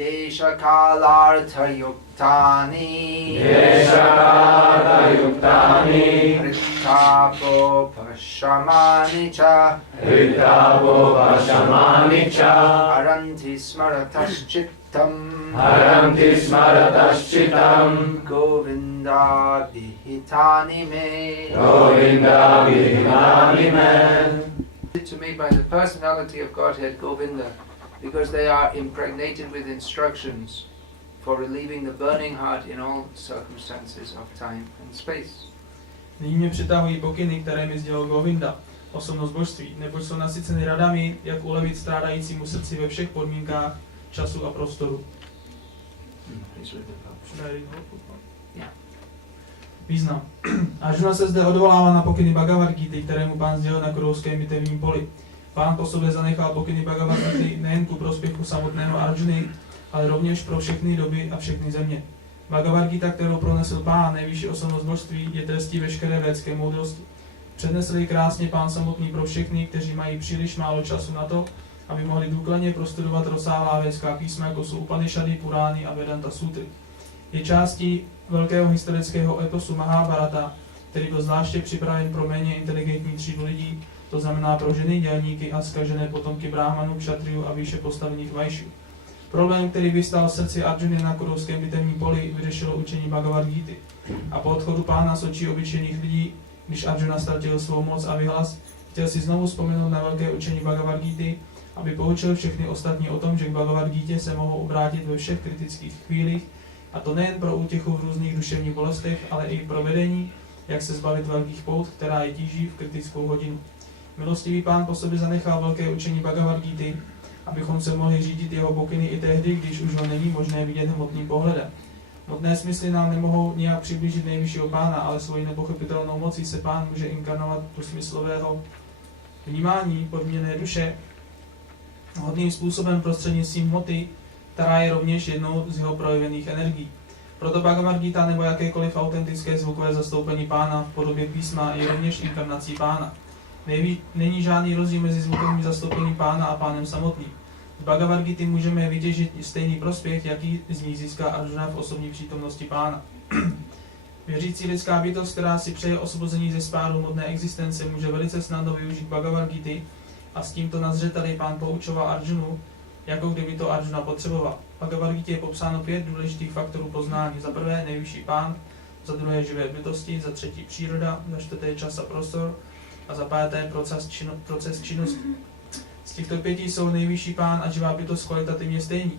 Deshakalartha yuktani Hrittapo pashamani cha Haranti smarataschitam Govinda vihitani me to me by the personality of Godhead Govinda, because they are impregnated with instructions for relieving the burning heart in all circumstances of time and space. Nyní mě přitahují pokyny, které mi sdělil Govinda, osobnost božství, nebož jsou nasyceny radami, jak ulevit strádajícímu srdci ve všech podmínkách času a prostoru. Význam. Arjuna se zde odvolává na pokyny Bhagavad-gity, kterému pán sdělil na kurovském bitevním poli. Pán po sobě zanechal pokyny Bhagavad-gity nejen ku prospěchu samotného Arjuny, ale rovněž pro všechny doby a všechny země. Bhagavad-gita, kterou pronesl pán, nejvyšší osobnost božství, je trestí veškeré védské moudrosti. Přednesl ji krásně pán samotný pro všechny, kteří mají příliš málo času na to, aby mohli důkladně prostudovat rozsáhlá védská písma, jako jsou Upanishady, Purány a Vedanta Sutry. Je částí velkého historického eposu Mahabharata, který byl zvláště připraven pro méně inteligentní třídu lidí, to znamená pro ženy, dělníky a zkažené potomky bráhmanů, kšatriů a výše postavených vajšů. Problém, který vystal v srdci Arjuny na kurovském bitevním poli, vyřešilo učení Bhagavad-gity. A po odchodu pána z očí obyčejných lidí, když Arjuna ztratil svou moc a vyhlas, chtěl si znovu vzpomenout na velké učení Bhagavad-gity, aby poučil všechny ostatní o tom, že k Bhagavad-gitě se mohou obrátit ve všech kritických chvílích, a to nejen pro útěchu v různých duševních bolestech, ale i pro vedení, jak se zbavit velkých pout, která je tíží v kritickou hodinu. Milostivý pán po sobě zanechal velké učení Bhagavad-gity, abychom se mohli řídit jeho pokyny i tehdy, když už ho není možné vidět hmotným pohledem. Hmotné smysly nám nemohou nijak přiblížit nejvyššího pána, ale svojí nepochopitelnou mocí se pán může inkarnovat do smyslového vnímání podměněné duše hodným způsobem prostřednictvím hmoty, která je rovněž jednou z jeho projevených energií. Proto Bhagavad-gita nebo jakékoliv autentické zvukové zastoupení pána v podobě písma je rovněž inkarnací pána. Není žádný rozdíl mezi zvukovým zastoupením pána a pánem samotným. Z Bhagavad-gity můžeme vytěžit stejný prospěch, jaký z ní získá Arjuna v osobní přítomnosti pána. Věřící lidská bytost, která si přeje osvobození ze spáru hmotné existence, může velice snadno využít Bhagavad-gity a s tímto na zřeteli pán poučoval Arjunu, jako kdyby to Arjuna potřeboval. V Bhagavad-gitě je popsáno 5 důležitých faktorů poznání. Za prvé nejvyšší pán, za druhé živé bytosti, za třetí příroda, za čtvrté čas a prostor a za páté proces činnosti. Z těchto 5 jsou nejvyšší pán a živá bytost kvalitativně stejní.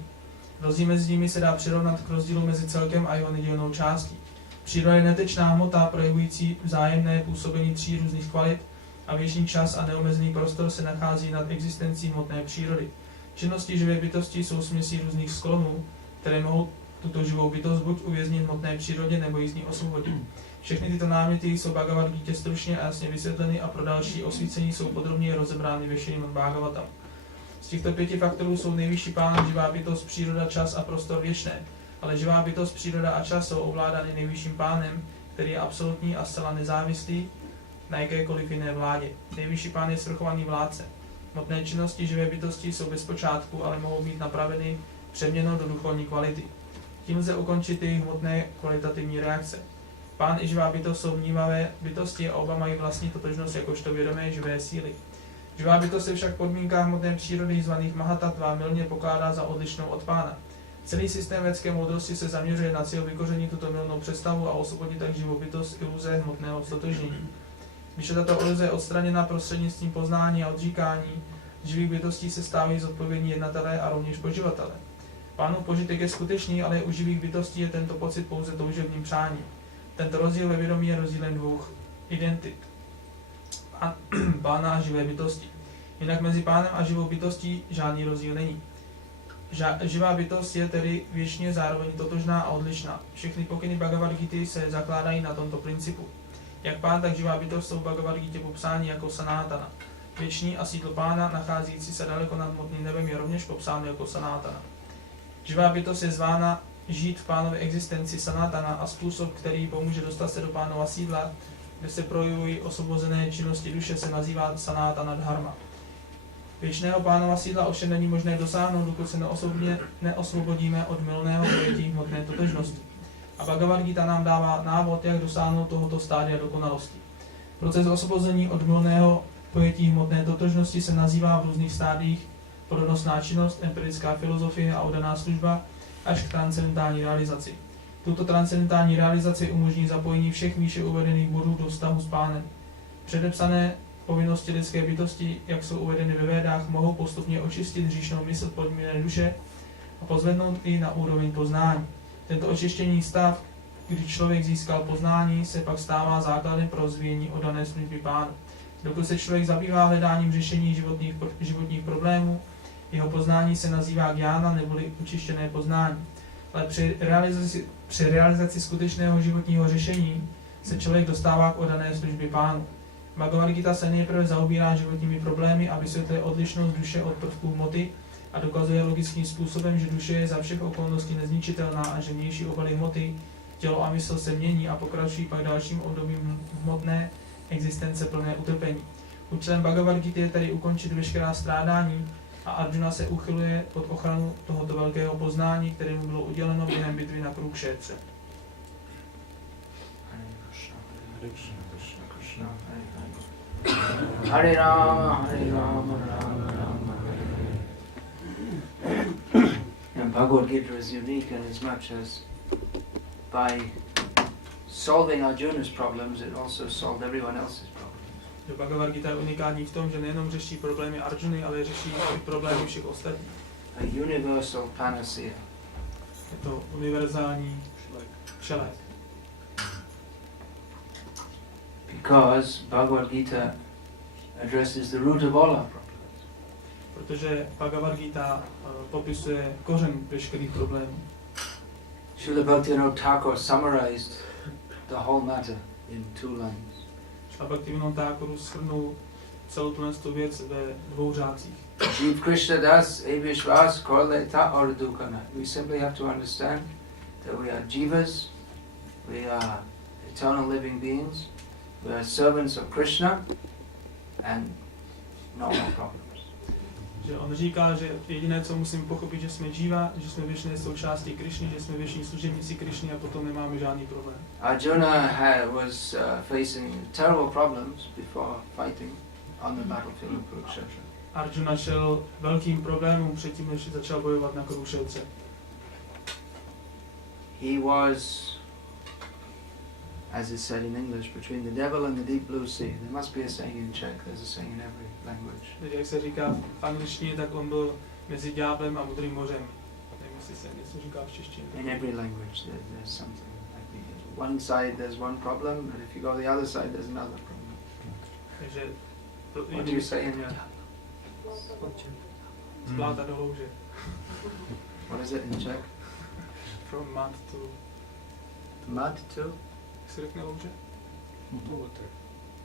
Rozdíl mezi nimi se dá přirovnat k rozdílu mezi celkem a jeho nedílnou částí. Příroda je netečná hmota, projevující vzájemné působení 3 různých kvalit a věčný čas a neomezený prostor se nachází nad existencí hmotné přírody. Činnosti živé bytosti jsou směsí různých sklonů, které mohou tuto živou bytost buď uvěznit v hmotné přírodě, nebo ji z ní osvobodit. Všechny tyto náměty jsou v Bhagavad-gitě stručně a jasně vysvětleny a pro další osvícení jsou podrobně rozebrány ve Šrimad-Bhagavatam. Z těchto 5 faktorů jsou nejvyšší pán, živá bytost, příroda, čas a prostor věčné, ale živá bytost, příroda a čas jsou ovládány nejvyšším pánem, který je absolutní a zcela nezávislý na jakékoliv jiné vládě. Nejvyšší pán je svrchovaný vládce. Hmotné činnosti živé bytosti jsou bez počátku, ale mohou být napraveny přeměnou do duchovní kvality. Tím lze ukončit jejich hmotné kvalitativní reakce. Pán i živá bytost jsou vnímavé bytosti a oba mají vlastní totožnost jakožto vědomé živé síly. Živá bytost se však v podmínkách hmotné přírody zvaných Mahatattva mylně pokládá za odlišnou od pána. Celý systém védské moudrosti se zaměřuje na cíl vykořenit tuto mylnou představu a osvobodit tak živou bytost iluze hmotného stotožnění. Když je tato iluze odstraněna prostřednictvím poznání a odříkání, živých bytostí se stávají zodpovědní jednatelé a rovněž poživatelé. Pánův požitek je skutečný, ale u živých bytostí je tento pocit pouze toužebným přáním. Tento rozdíl ve vědomí je rozdílem 2 identit. Pána a živé bytosti. Jinak mezi pánem a živou bytostí žádný rozdíl není. Živá bytost je tedy věčně zároveň totožná a odlišná. Všechny pokyny Bhagavad-gity se zakládají na tomto principu. Jak pán, tak živá bytost jsou v Bhagavad-gitě popsáni jako sanátana. Věčný a sídlo pána, nacházící se daleko nad hmotným nebem, je rovněž popsáno jako sanátana. Živá bytost je zvána žít v pánově existenci sanátana a způsob, který pomůže dostat se do pánova sídla, kde se projevují osvobozené činnosti duše, se nazývá sanátana dharma. Věčného pánova sídla ovšem není možné dosáhnout, dokud se neosvobodíme od mylného pojetí hmotné totožnosti. A Bhagavad-gita nám dává návod, jak dosáhnout tohoto stádia dokonalosti. Proces osvobození od mylného pojetí hmotné totožnosti se nazývá v různých stádiích plodonostná činnost, empirická filozofie a oddaná služba až k transcendentální realizaci. Tuto transcendentální realizaci umožní zapojení všech výše uvedených bodů do vztahu s pánem. Předepsané povinnosti lidské bytosti, jak jsou uvedeny ve Védách, mohou postupně očistit hříšnou mysl podmíněné duše a pozvednout ji na úroveň poznání. Tento očištěný stav, kdy člověk získal poznání, se pak stává základem pro rozvíjení oddané služby pánu. Dokud se člověk zabývá hledáním řešení životních problémů, jeho poznání se nazývá gyána neboli očištěné poznání. Ale při realizaci skutečného životního řešení se člověk dostává k oddané službě pánu. Bhagavad-gita se nejprve zaobírá životními problémy a vysvětluje odlišnost duše od prvků hmoty a dokazuje logickým způsobem, že duše je za všech okolností nezničitelná a že vnější obaly hmoty, tělo a mysl se mění a pokračují pak dalším obdobím hmotné existence plné utrpení. Účelem Bhagavad-gity je tedy ukončit veškerá strádání a Arjuna se uchyluje pod ochranu tohoto velkého poznání, které mu bylo uděleno během bitvy na Kurukshetra. Hare Rama, Rama Rama. And Bhagavad-gita is unique in as much as by solving Arjuna's problems, it also solved everyone else's problems. Bhagavad-gita je unikátní v tom, že nejenom řeší problémy Arjuny, ale řeší i problémy všech ostatních. A universal panacea. Je to univerzální všelék. Because Bhagavad-gita addresses the root of all our problems. Protože Bhagavad-gita popisuje kořen veškerých problémů. Srila Bhaktivinoda Thakur summarized the whole matter in 2 lines. A Bhaktivinoda Thakur shrnul celou tu věc ve 2 řádcích. Jiv Krishna das evishvas korleta or dukana. We simply have to understand that we are jivas, we are eternal living beings, we are servants of Krishna, and no more problems. Že on říká, že jediné, co musím pochopit, že jsme jiva, že jsme věčné součástí Krishny, že jsme věční služebníci Krishny a potom nemáme žádný problém. Arjuna was facing terrible problems before fighting on the battlefield of Kurukshetra. Arjuna šel velkým problémům předtím, než začal bojovat na Kurukshetře. He was, as is said in English, between the devil and the deep blue sea. There must be a saying in Czech, there's a saying in every language. Takže jak se říká v angličtině, tak on byl mezi ďáblem a modrým mořem. Nevím, jestli se něco říká v češtině. In every language there's something like that. One side there's one problem, and if you go the other side there's another problem. Takže What do you say in your... z bláta do louže. What is it in Czech? From mud to... Mud to? Jak se řekne louže? To water.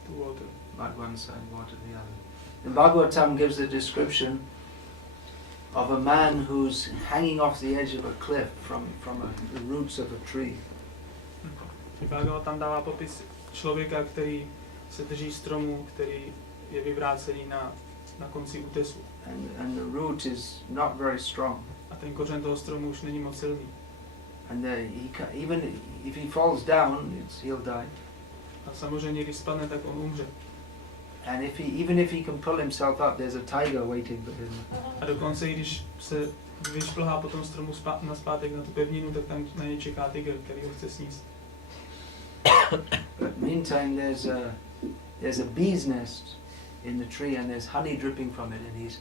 To water. Mud one side, water the other. The Bhagavatam gives a description of a man who's hanging off the edge of a cliff from the roots of a tree. Bhagavatam dává popis člověka, který se drží stromu, který je vyvrácený na konci útesu. And the root is not very strong. A ten kořen toho stromu už není moc silný. And even if he falls down, he'll die. A samozřejmě, když spadne, tak on umře. And even if he can pull himself up, there's a tiger waiting for him. A dokonce, když se vyšplhá po tom stromu naspátek na tu pevninu, tak tam na něj čeká tygr, který ho chce sníst. But meantime, there's a bee's nest in the tree, and there's honey dripping from it, and he's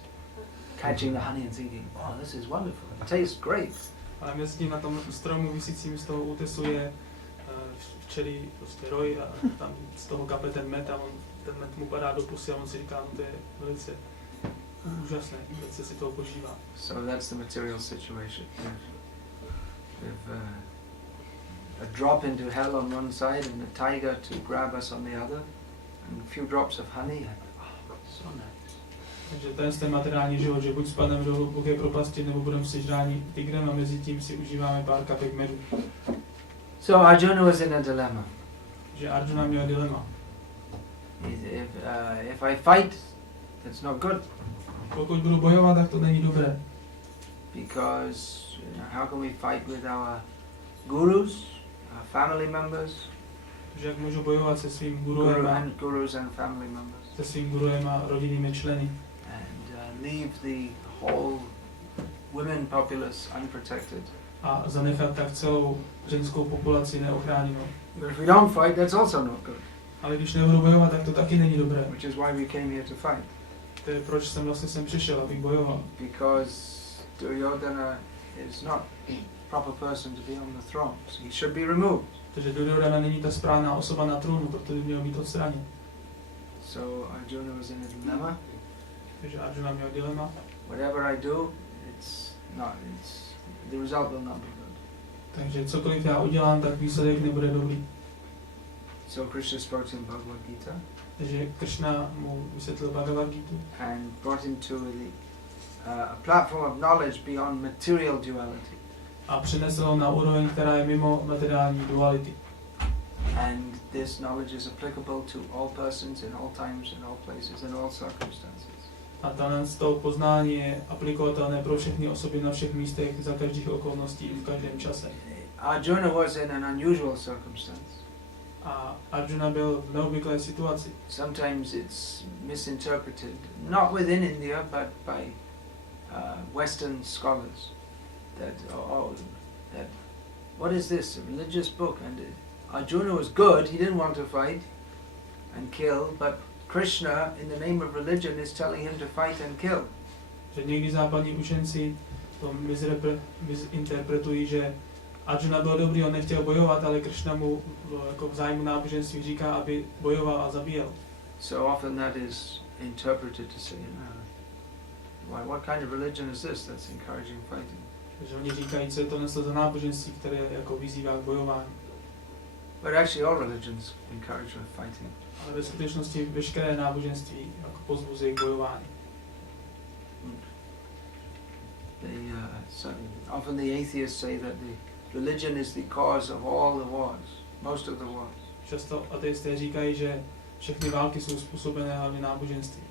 catching the honey and thinking, "Oh, this is wonderful! It tastes great." Ale mezi tím na tom stromu visícím z toho útesu je včelí prostě roj a tam z toho kape ten med a ten med mu padá do pusy a on si říká, no to je velice úžasné, velice si toho požívá. So that's the material situation. We've a drop into hell on one side and a tiger to grab us on the other, and a few drops of honey. So nice. Takže to je ten materiální život, že buď spadneme do hluboké propasti, nebo budeme sežráni tygrem a mezi tím si užíváme pár kapek medu. So Arjuna was in a dilemma. Že Arjuna měl dilema. If I fight, it's not good. Pokud budu bojovat, tak to není dobré. Because how can we fight with our gurus, our family members? Že jak můžu bojovat se svým guruem Gurus and family members. Se svým guruem a rodinnými členy. And leave the whole women populace unprotected. A zanechat tak celou ženskou populaci neochráněnou. But if we don't fight, that's also not good. Ale když nebudu bojovat, tak to taky není dobré. Which is why we came here to fight. To je proč jsem vlastně sem přišel, abych bojoval. Because Duryodhana is not the proper person to be on the throne, so he should be removed. Takže Duryodhana není ta správná osoba na trůnu, proto by měl být odstraněn. So Arjuna was in a dilemma. Takže Arjuna měl dilema. Whatever I do, the result will not be good. Takže cokoliv já udělám, tak výsledek nebude dobrý. So Krishna spoke to him Bhagavad-gita. Takže Krishna mu vysvětlil Bhagavad-gitu. And brought him to a platform of knowledge beyond material duality. A přinesl ho na úroveň, která je mimo materiální duality. And this knowledge is applicable to all persons in all times, in all places, in all circumstances. A to poznání je aplikovatelné pro všechny osoby na všech místech, za každých okolností, v každém čase. Arjuna was in an unusual circumstance. A Arjuna byl v neobvyklé situaci. Sometimes it's misinterpreted, not within India, but by Western scholars. That what is this? A religious book? And Arjuna was good. He didn't want to fight and kill, but Krishna, in the name of religion, is telling him to fight and kill. Že někdy západní učenci to misinterpretují, že Arjuna byl dobrý, on nechtěl bojovat, ale Krishna mu jako v zájmu náboženství říká, aby bojoval a zabíjel. So often that is interpreted to say, what kind of religion is this that's encouraging fighting? Takže oni říkají, co je to za náboženství, které jako vyzývá k bojování. But actually all religions encourage fighting. Ale ve skutečnosti veškeré náboženství jako pozbuzuje k bojování. Often the atheists say that the religion is the cause of all the wars, most of the wars. Často ateisté říkají, že všechny války jsou způsobené hlavně náboženství.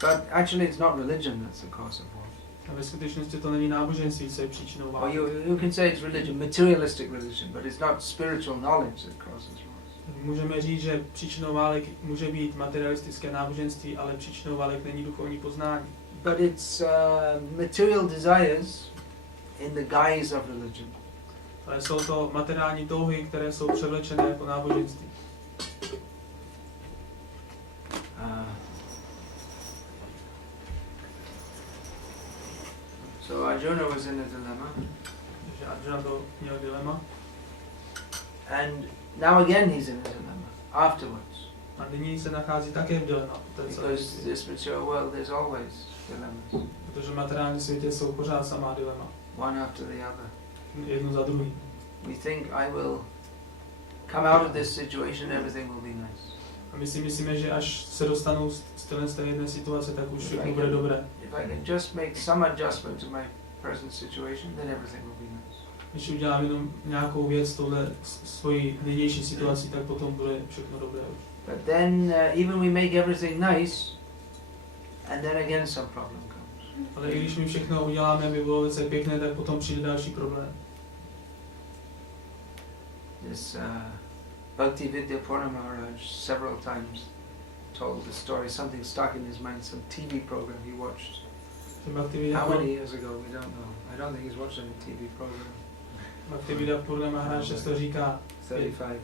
But actually it's not religion that's the cause of war. A ve skutečnosti to není náboženství, co je příčinou války. You can say it's religion, materialistic religion, but it's not spiritual knowledge that causes wars. Můžeme říct, že příčinou válek může být materialistické náboženství, ale příčinou válek není duchovní poznání. But it's material desires in the guise of religion. Ale jsou to materiální touhy, které jsou převlečené jako náboženství. So Arjuna was in a dilemma. Takže Arjuna měl dilema. And now again he's in a dilemma afterwards. A nyní se nachází také v dilema. Because this material world there's always dilemmas. Protože v materiálním světě jsou pořád samá dilema. One after the other. Jedno za druhý. We think I will come out of this situation, everything will be nice. A my si myslíme, že až se dostanu z té jedné situace, tak už všechno bude dobré. If I can just make some adjustment to my present situation, then everything will be nice. Když udělám jenom nějakou věc tohle svojí nynější situaci, tak potom bude všechno dobré. But then even we make everything nice, and then again some problem comes. Ale i když my všechno uděláme, aby bylo velice pěkné, tak potom přijde další problém. This Bhakti Vikasa Swami several times told the story. Something stuck in his mind. Some TV program he watched. How many years ago? We don't know. I don't think he's watched any TV program. Bhakti Vikasa často říká 35,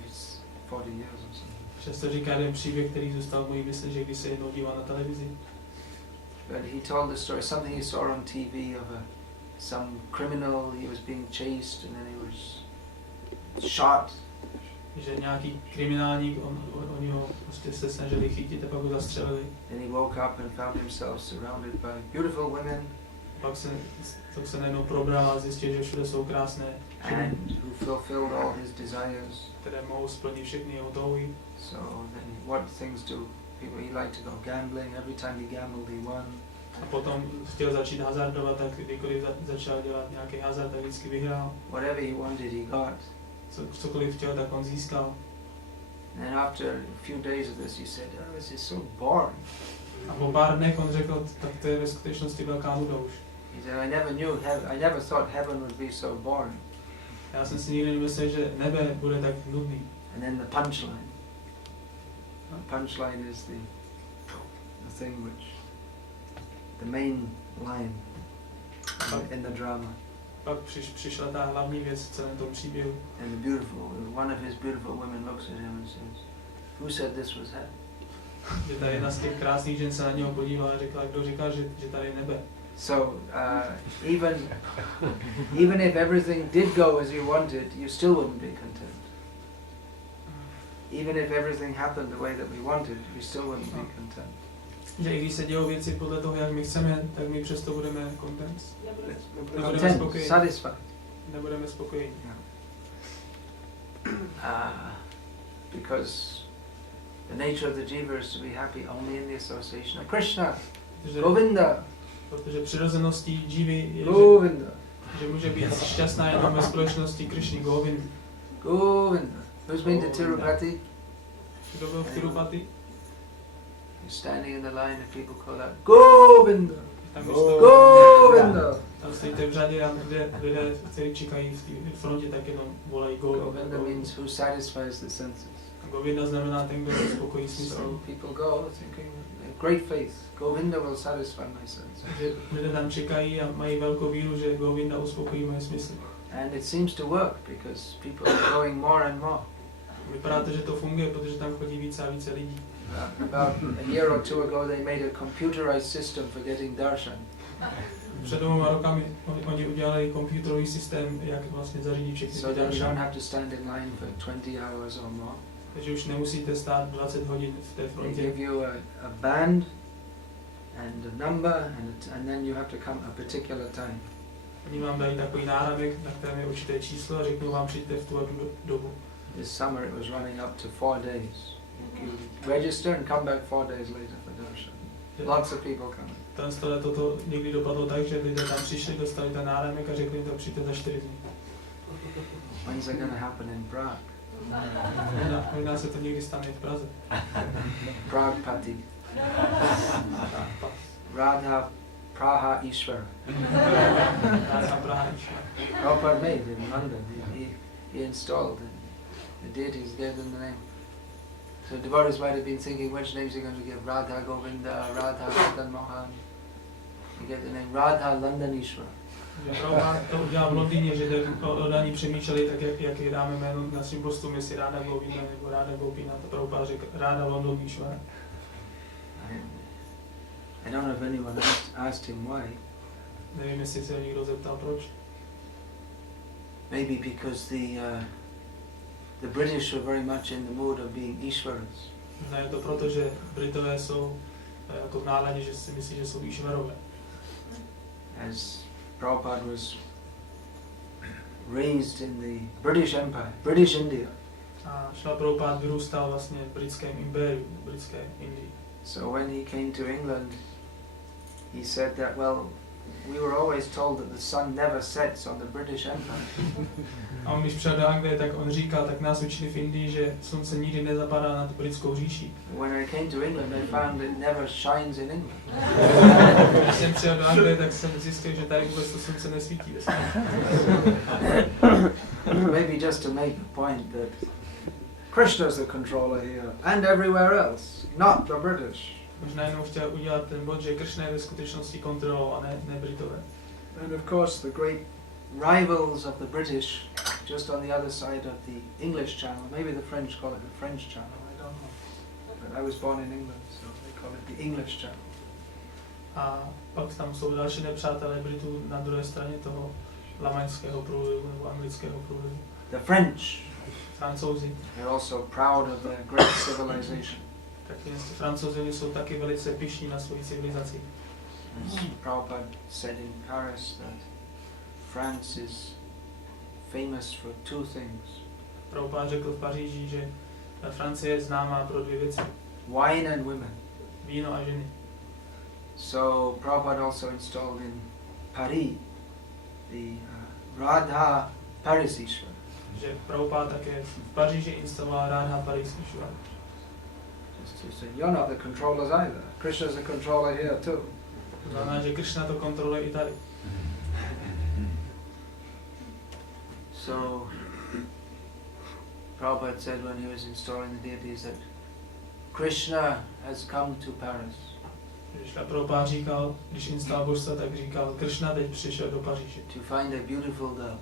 40 years or something. Často říká jeden příběh, který zůstal v mojí mysli, že když se jednou díval na televizi. But he told the story. Something he saw on TV of some criminal. He was being chased, and then he was shot. Že nějaký kriminálník, oni ho prostě se snažili chytit a pak ho zastřelili. Then he woke up and found himself surrounded by beautiful women. Pak se najednou probral a zjistil, že všude jsou krásné ženy, and who fulfilled all his desires. Které mohou splnit všechny jeho touhy. So then what things do people? He liked to go gambling. Every time he gambled, he won. A potom chtěl začít hazardovat, tak kdykoliv začal dělat nějaký hazard, tak vždycky vyhrál. Whatever he wanted, he got. Cokoliv chtěl, tak on získal. And after a few days of this, he said, "Oh, this is so boring." A po pár dnech on řekl, tak to je ve skutečnosti velká nuda už. He said, I never thought heaven would be so boring. Já jsem si nikdy nemyslel, že nebe bude tak nudný. And then the punchline. The punchline is the thing which, the main line in the drama. Pak přišla ta hlavní věc v celém tom příběhu. And one of his beautiful women looks at him and says, "Who said this was heaven?" Že ta jedna z těch krásných žen se na něho podívala a řekla, kdo říká, že tady je nebe. So even if everything did go as you wanted, you still wouldn't be content. Even if everything happened the way that we wanted, we still wouldn't be content. Že i když se dějou věci podle toho, jak my chceme, tak my přesto budeme content. Nebudeme spokojení. Satisfied. Nebudeme spokojení. Because the nature of the jiva is to be happy only in the association of Krishna. Govinda. Protože přirozeností jivy je, že může být šťastná jenom ve společnosti Krishny Govinda. Govinda. Who's been to Tirupati? Kdo byl v Tirupati? You're standing in the line and people call out Govinda. Govinda. Tam stojíte v řadě a lidé, kteří čekají v frontě, tak jenom volají Govinda. Govinda means who satisfies the senses. Govinda znamená ten, kdo uspokojí smysl. So people go thinking, great faith, Govinda will satisfy my senses. Lidé tam čekají a mají velkou víru, že Govinda uspokojí moje smysly. And it seems to work because people are going more and more. Vypadá to, že to funguje, protože tam chodí více a více lidí. About a year or two ago they made a computerized system for getting darshan. Před 2 rokami oni udělali komputerový systém, jak vlastně zařídit všechny so that you don't have to stand in line for 20 hours or more. Takže už nemusíte stát 20 hodin v té frontě. They give you a band and a number and then you have to come a particular time. Oni vám dají takový náramek, na kterém je určité číslo a řeknou vám přijďte v tu dobu. This summer it was running up to 4 days. You register and come back 4 days later for darshan. Lots of people coming. Tenhle leto to někdy dopadlo tak, že lidé tam přišli, dostali ten náramek a řekli jim to přijďte za 4 dny. When's it going to happen in Prague? Možná se to někdy stane v Praze. Prague Pati. Radha Praha Ishwar. Radha Praha Ishwar. Prabhupada made in London. He installed the deities, gave them the name. So devotees might have been thinking, which names are going to give? Radha Govinda, Radha Madan Mohan. You get the name Radha Londonishwar. Prabhupada to udělal v Londýně, že oni přemýšleli tak, jak je dáme jméno na svým postům, jestli Ráda Govinda nebo Ráda Gopina. To Prabhupada řekl Ráda Londonishwar. I don't know if anyone asked him why. Nevím, jestli se někdo zeptal proč. Maybe because the British were very much in the mood of being Ishwaras. Ne, je to proto, že Britové jsou jako v náladě, že si myslí, že jsou Ishwarové. As Prabhupada was raised in the British Empire, British India. A Šrila Prabhupada vyrůstal vlastně v britském impériu, britské Indii. So when he came to England, he said that, well, we were always told that the sun never sets on the British Empire. A on, když přijel do Anglie, tak on říkal, tak nás učili v Indii, že slunce nikdy nezapadá nad britskou říší. When I came to England, I found it never shines in England. Když jsem přijel do Anglie, tak jsem zjistil, že tady vůbec to slunce nesvítí. Maybe just to make the point that Krishna is the controller here and everywhere else, not the British. Možná jenom chtěl udělat ten bod, že Krishna je ve skutečnosti kontrolou a ne Britové. And of course the great rivals of the British, just on the other side of the English Channel, maybe the French call it the French Channel, I don't know. But I was born in England, so they call it the English Channel. A pak tam jsou další nepřátelé Britů na druhé straně toho lamaňského průlivu nebo anglického průlivu. The French. Francouzi. They're also proud of their great civilization. Taky Francouzi jsou taky velice pyšní na svoji civilizaci. As Prabhupada said in Paris that France is famous for 2 things. Prabhupada řekl v Paříži, že Francie je známá pro 2 věci. Wine and women. Víno a ženy. So Prabhupada also installed in Paris the Radha Parisishwar. Že Prabhupada také v Paříži instaloval Radha Parisishwar. You're not the controllers either. Krishna's a controller here too. To znamená, že Krishna to kontroluje i tady. So, Prabhupada said when he was installing the deities that Krishna has come to Paris. Když Prabhupada říkal, když instaloval božstva, tak říkal, Krishna teď přišel do Paříže. To find a beautiful girl.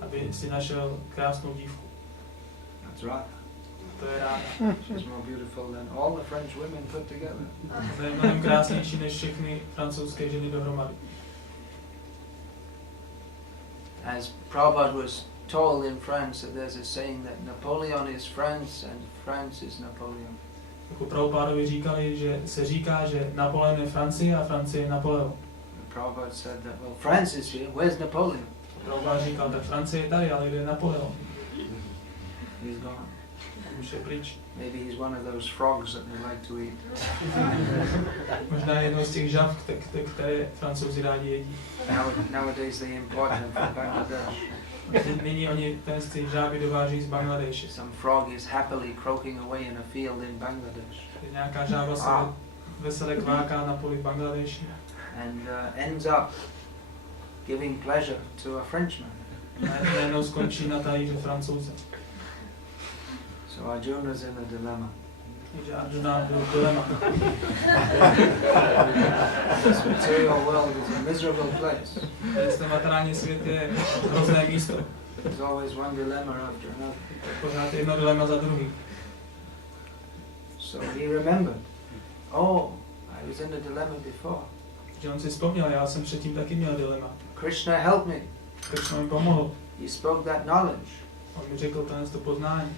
Aby si našel krásnou dívku. That's Radha. To je Ráda. She's more beautiful than all the French women put together. To je mnohem krásnější než všechny francouzské ženy dohromady. As Prabhupada was told in France that there's a saying that Napoleon is France and France is Napoleon. Jako Prabhupádovi říkali, že se říká, že Napoleon je Francie a Francie je Napoleon. Prabhupada said that, well, France is here, where's Napoleon? Prabhupada říkal, tak Francie je tady, ale kde je Napoleon? He's gone. Už je pryč. Maybe he's one of those frogs that they like to eat. Možná jednou z těch žab, které Francouzi rádi jedí. Nowadays they import them from Bangladesh. Nyní oni ty žáby dováží z Bangladeše. Some frog is happily croaking away in a field in Bangladesh. Nějaká žába se vesele kváká na poli v Bangladeši. And ends up giving pleasure to a Frenchman. Najednou skončí na talíře Francouze. So Arjuna's in a dilemma. Takže Arjuna byl v dilema. This material world is a miserable place. Ten materiální svět je hrozné místo. There's always one dilemma after another. Pořád jedno dilema za druhým. So he remembered, oh, I was in a dilemma before. Že on si vzpomněl, já jsem předtím taky měl dilema. Krishna helped me. Krishna mi pomohl. He spoke that knowledge. On mi řekl to poznání.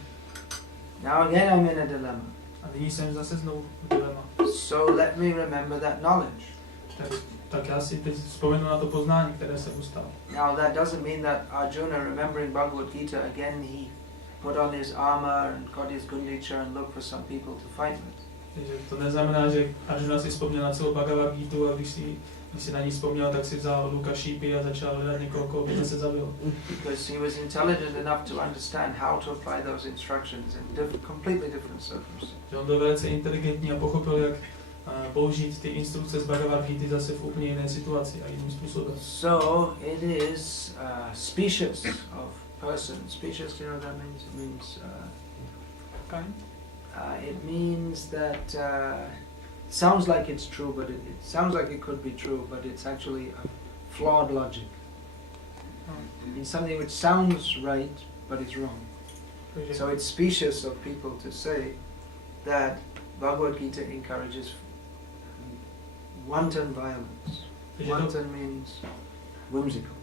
Now again I'm in a dilemma. A nyní jsem zase znovu v dilema. So let me remember that knowledge. Tak já si teď vzpomenu na to poznání, které jsem dostal. Now that doesn't mean that Arjuna, remembering Bhagavad-gita, again he put on his armor and got his gundicha and looked for some people to fight with. Takže to neznamená, že Arjuna si vzpomněl na celou Bhagavad-gitu a když si na ní vzpomněl, tak si vzal luka šípy a začal hledat někoho, koho by se zabil. Because he was intelligent enough to understand how to apply those instructions in completely different circumstances. Že on byl velice inteligentní a pochopil, jak použít ty instrukce z Bhagavad-gity zase v úplně jiné situaci a jiným způsobem. So it is species of person. Species, do you know what that means? It means Kind? It means that sounds like it's true, but it sounds like it could be true, but it's actually a flawed logic. It means something which sounds right, but it's wrong. So it's specious of people to say that Bhagavad-gita encourages wanton violence. Wanton means whimsical.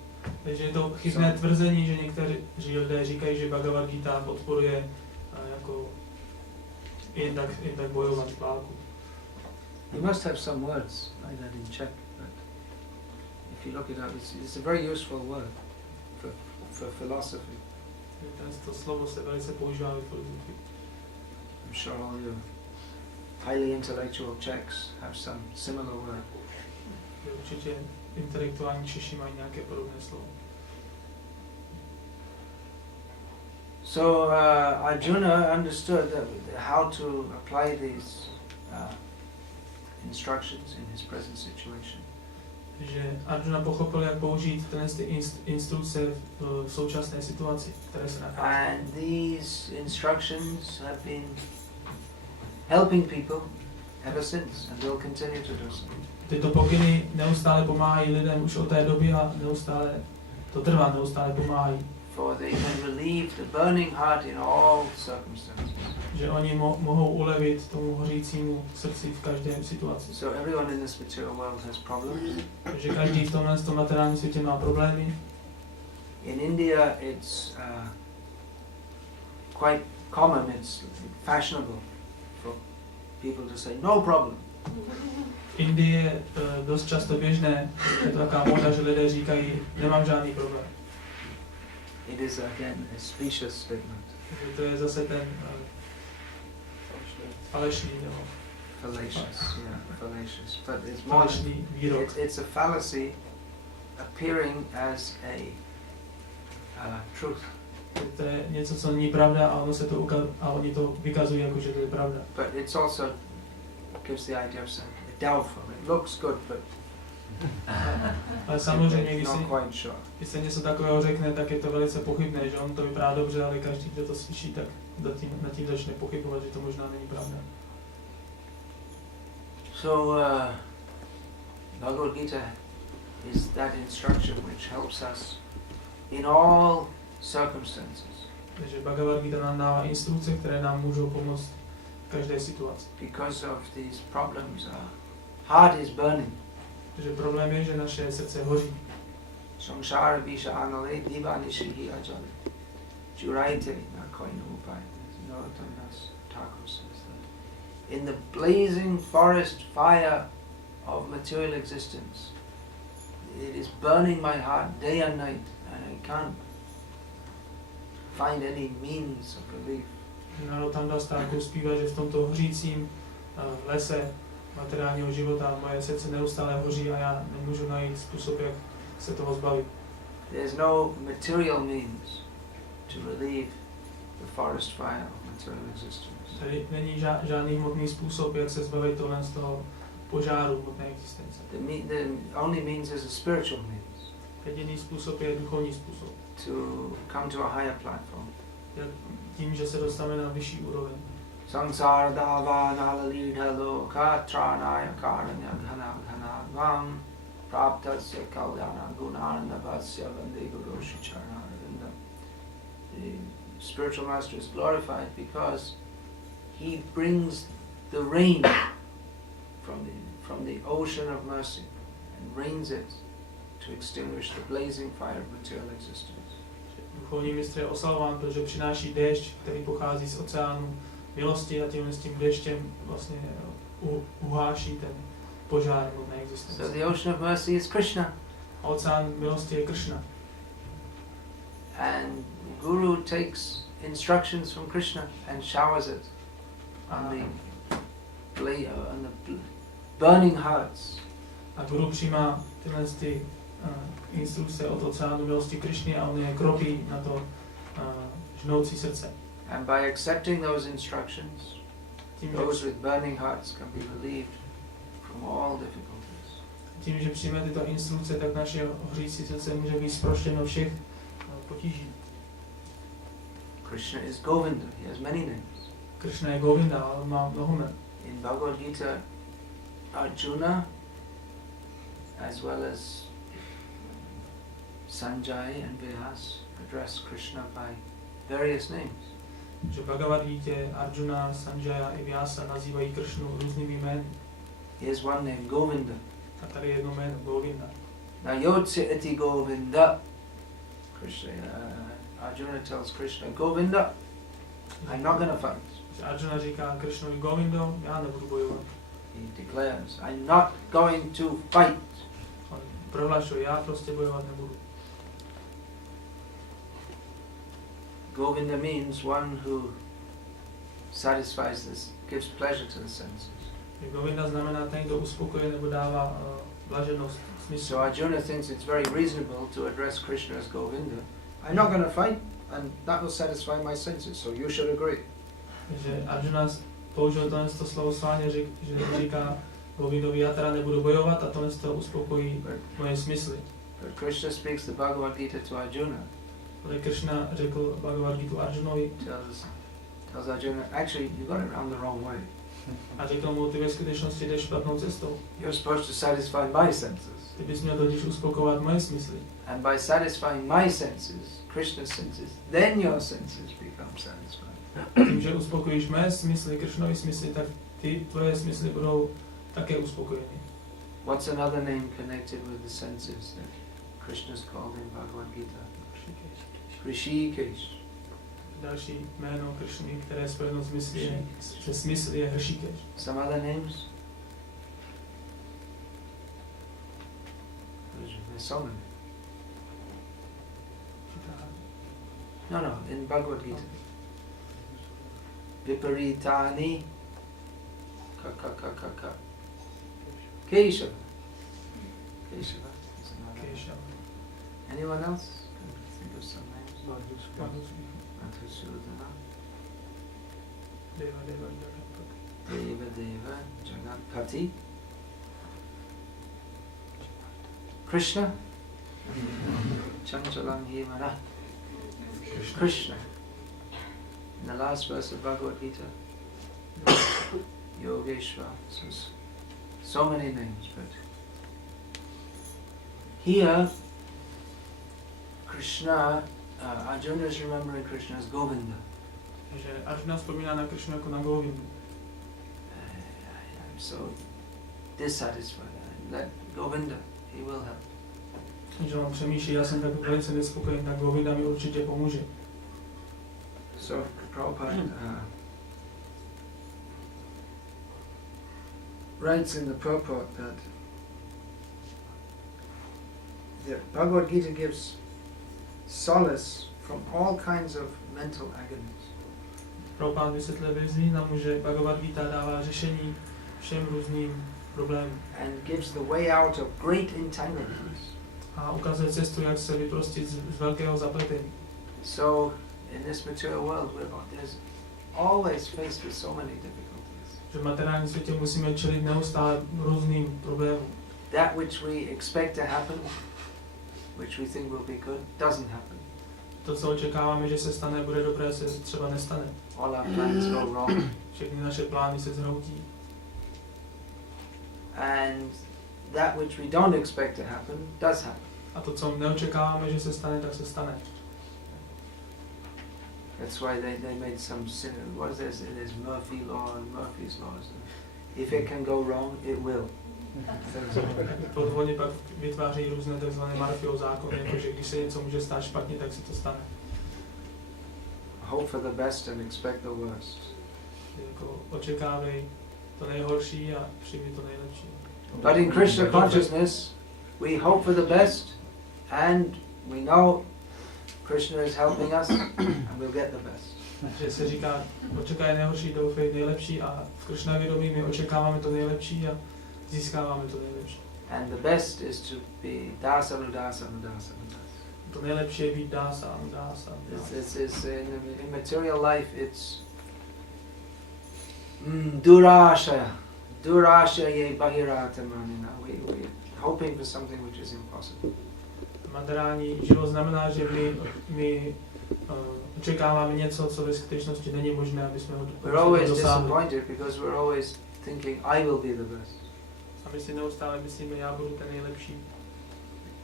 Takže je to chybné tvrzení, že někteří lidé říkají, že Bhagavad-gita podporuje jako jen tak bojovat v válku. You must have some words like that in Czech, but if you look it up, it's a very useful word for philosophy. To slovo se velice používá ve filozofii. I'm sure all you highly intellectual Czechs have some similar word. Určitě intelektuální Češi mají nějaké podobné slovo. So Arjuna understood how to apply these instructions in his present situation. Takže Arjuna pochopil, jak použít ty instrukce v současné situaci, které se nachází. And these instructions have been helping people ever since, and they'll continue to do so. Tyto pokyny neustále pomáhají lidem už od té doby a neustále to trvá, neustále pomáhají. For they can relieve the burning heart in all circumstances. Že oni mohou ulevit tomu hořícímu srdci v každé situaci. So everyone in this material world has problems. Takže každý v tomhle materiálním světě má problémy. In India it's quite common, it's fashionable for people to say no problem. V Indii je dost často běžné, je to taková móda, že lidé říkají, nemám žádný problém. It is again a specious statement. Takže to je zase ten falešný nebo Fallacious, yeah, fallacious. But it's more falešný výrok. it's a fallacy appearing as a truth. To je něco, co není pravda a oni to vykazují jako, že to je pravda. But it's also gives the idea of something doubtful. It looks good, but ale samozřejmě, když se něco takového řekne, tak je to velice pochybné, že on to vypadá dobře, ale každý, kdo to slyší, tak nad tím začne pochybovat, že to možná není pravda. So Bhagavad-gita is that instruction which helps us in all circumstances. Takže Bhagavad-gita nám dává instrukce, které nám můžou pomoct v každé situaci. Because of these problems, heart is burning. Takže problém je, že naše srdce hoří. Samsara visha anale divanishihi ajali. Juraite na koinu upai. Narottam Das Thakur says that. In the blazing forest fire of material existence, it is burning my heart day and night, and I can't find any means of relief. Narottam Das Thakur zpívá, že v tomto hořícím lese materiálního života moje srdce neustále hoří a já nemůžu najít způsob, jak se toho zbavit. There's no material means to relieve the forest fire of material existence. Tady není žádný hmotný způsob, jak se zbavit tohle z toho požáru hmotné existence. The only means is a spiritual means. Jediný způsob je duchovní způsob. To come to a higher platform. Tím, že se dostaneme na vyšší úroveň. Samsara dava nalalidha loka tranaya karanya ghana ghana vam praptasya kalyana gunarnavasya vande guru shicharnarvinda. The spiritual master is glorified because he brings the rain from the ocean of mercy and rains it to extinguish the blazing fire of material existence. Duchovní mistr je oslavován, protože přináší déšť, který pochází z oceánu milosti a tím deštěm vlastně uháší ten požár hmotné existence. So the ocean of mercy is Krishna. A oceán milosti je Krishna. And Guru takes instructions from Krishna and showers it on the burning hearts. A Guru přijímá tyhle instrukce od oceánu milosti Krishny a on je kropí na to žnoucí srdce. And by accepting those instructions, those with burning hearts can be relieved from all difficulties. Tím, že přijme tyto instrukce, tak naše hořící srdce může být zproštěno všech potíží. Krishna is Govinda. He has many names. Krishna je Govinda, ale má mnoho jmen. In Bhagavad-gita, Arjuna, as well as Sanjay and Vyas, address Krishna by various names. Že v Bhagavad-gítě Arjuna, Sanjaya i Vyasa nazývají Krishnu různými jmény. He has one name, Govinda. A tady je jedno jméno, Govinda. Now Yotse eti Govinda. Krishna, Arjuna tells Krishna, Govinda, I'm not going to fight. Arjuna říká Krishnovi, Govindo, já nebudu bojovat. He declares, I'm not going to fight. On prohlašuje, já prostě bojovat nebudu. Govinda means one who satisfies this, gives pleasure to the senses. Govinda znamená ten, kdo uspokojuje nebo dává blaženost, smysl. So Arjuna thinks it's very reasonable to address Krishna as Govinda. I'm not going to fight, and that will satisfy my senses, so you should agree. Takže Arjuna použil tohle slovo sváně, že říká Govindovi, já teda nebudu bojovat a tohle to uspokojí moje smysly. But Krishna speaks the Bhagavad-gita to Arjuna. Ale Krishna řekl Bhagavad-gitu Arjunovi. Tells Arjuna, actually you got it around the wrong way. A řekl mu, ty ve skutečnosti jdeš špatnou cestou. You're supposed to satisfy my senses. Ty bys měl totiž uspokovat moje smysly. And by satisfying my senses, Krishna's senses, then your senses become satisfied. Tím, že uspokojíš mé smysly, Krishnovy smysly, tak tvoje smysly budou také uspokojeny. What's another name connected with the senses that Krishna's called in Bhagavad-gita? Hrishikesh. Další jméno Krishny, které je spojeno se smysly, je Hrishikesh. Some other names? There's so many. No, in Bhagavad-gita. Viparitani ka. Keshava. Keshava. Keshava. Anyone else? Can think of some names? Madhusudana, Deva Jagatpati, Krishna, Chanchalam Himana, Krishna. In the last verse of Bhagavad-gita, Yogeshwar. So many names, but here Krishna, Arjuna is remembering Krishna as Govinda. Takže Arjuna vzpomíná na Krishnu jako na Govindu. I'm so dissatisfied. Let Govinda, he will help. Takže on přemýšlí, já jsem tak velice nespokojený, tak Govinda mi určitě pomůže. So Prabhupada writes in the purport that the Bhagavad-gita gives solace from all kinds of mental agonies. Prabhupada vysvětlil ve významu, že Bhagavad-gita dává řešení všem různým problémům. And gives the way out of great entanglements. A ukazuje cestu, jak se vyprostit z velkého zapletení. So in this material world, there's always faced with so many difficulties. Že v materiálním světě musíme čelit neustále různým problémům. That which we expect to happen, which we think will be good, doesn't happen. To, co očekáváme, že se stane, bude dobré, se třeba nestane. All our plans go wrong. Všechny naše plány se zhroutí. And that which we don't expect to happen, does happen. A to, co neočekáváme, že se stane, tak se stane. That's why they made some what is this? There's Murphy law and Murphy's laws. If it can go wrong, it will. Podvodně pak vytváří různé tzv. Murphyho zákony, jakože když se něco může stát špatně, tak se to stane. Hope for the best and expect the worst. Jako očekávej to nejhorší a přijmi to nejlepší. But in Krishna consciousness, we hope for the best, and we know Krishna is helping us, and we'll get the best. Že se říká, očekaj nejhorší, doufej nejlepší, a v Krishna vědomí my očekáváme to nejlepší a získáváme to nejlepší. And the best is to be dasa anudasa anudasa. To nejlepší je být dasa anudasa. This is in material life, it's durasha ye bahiratamanina. We're hoping for something which is impossible. Materiální život znamená, že my očekáváme něco, co ve skutečnosti není možné, aby jsme ho We're always disappointed because we're always thinking, I will be the best. A my si neustále myslíme, já budu ten nejlepší.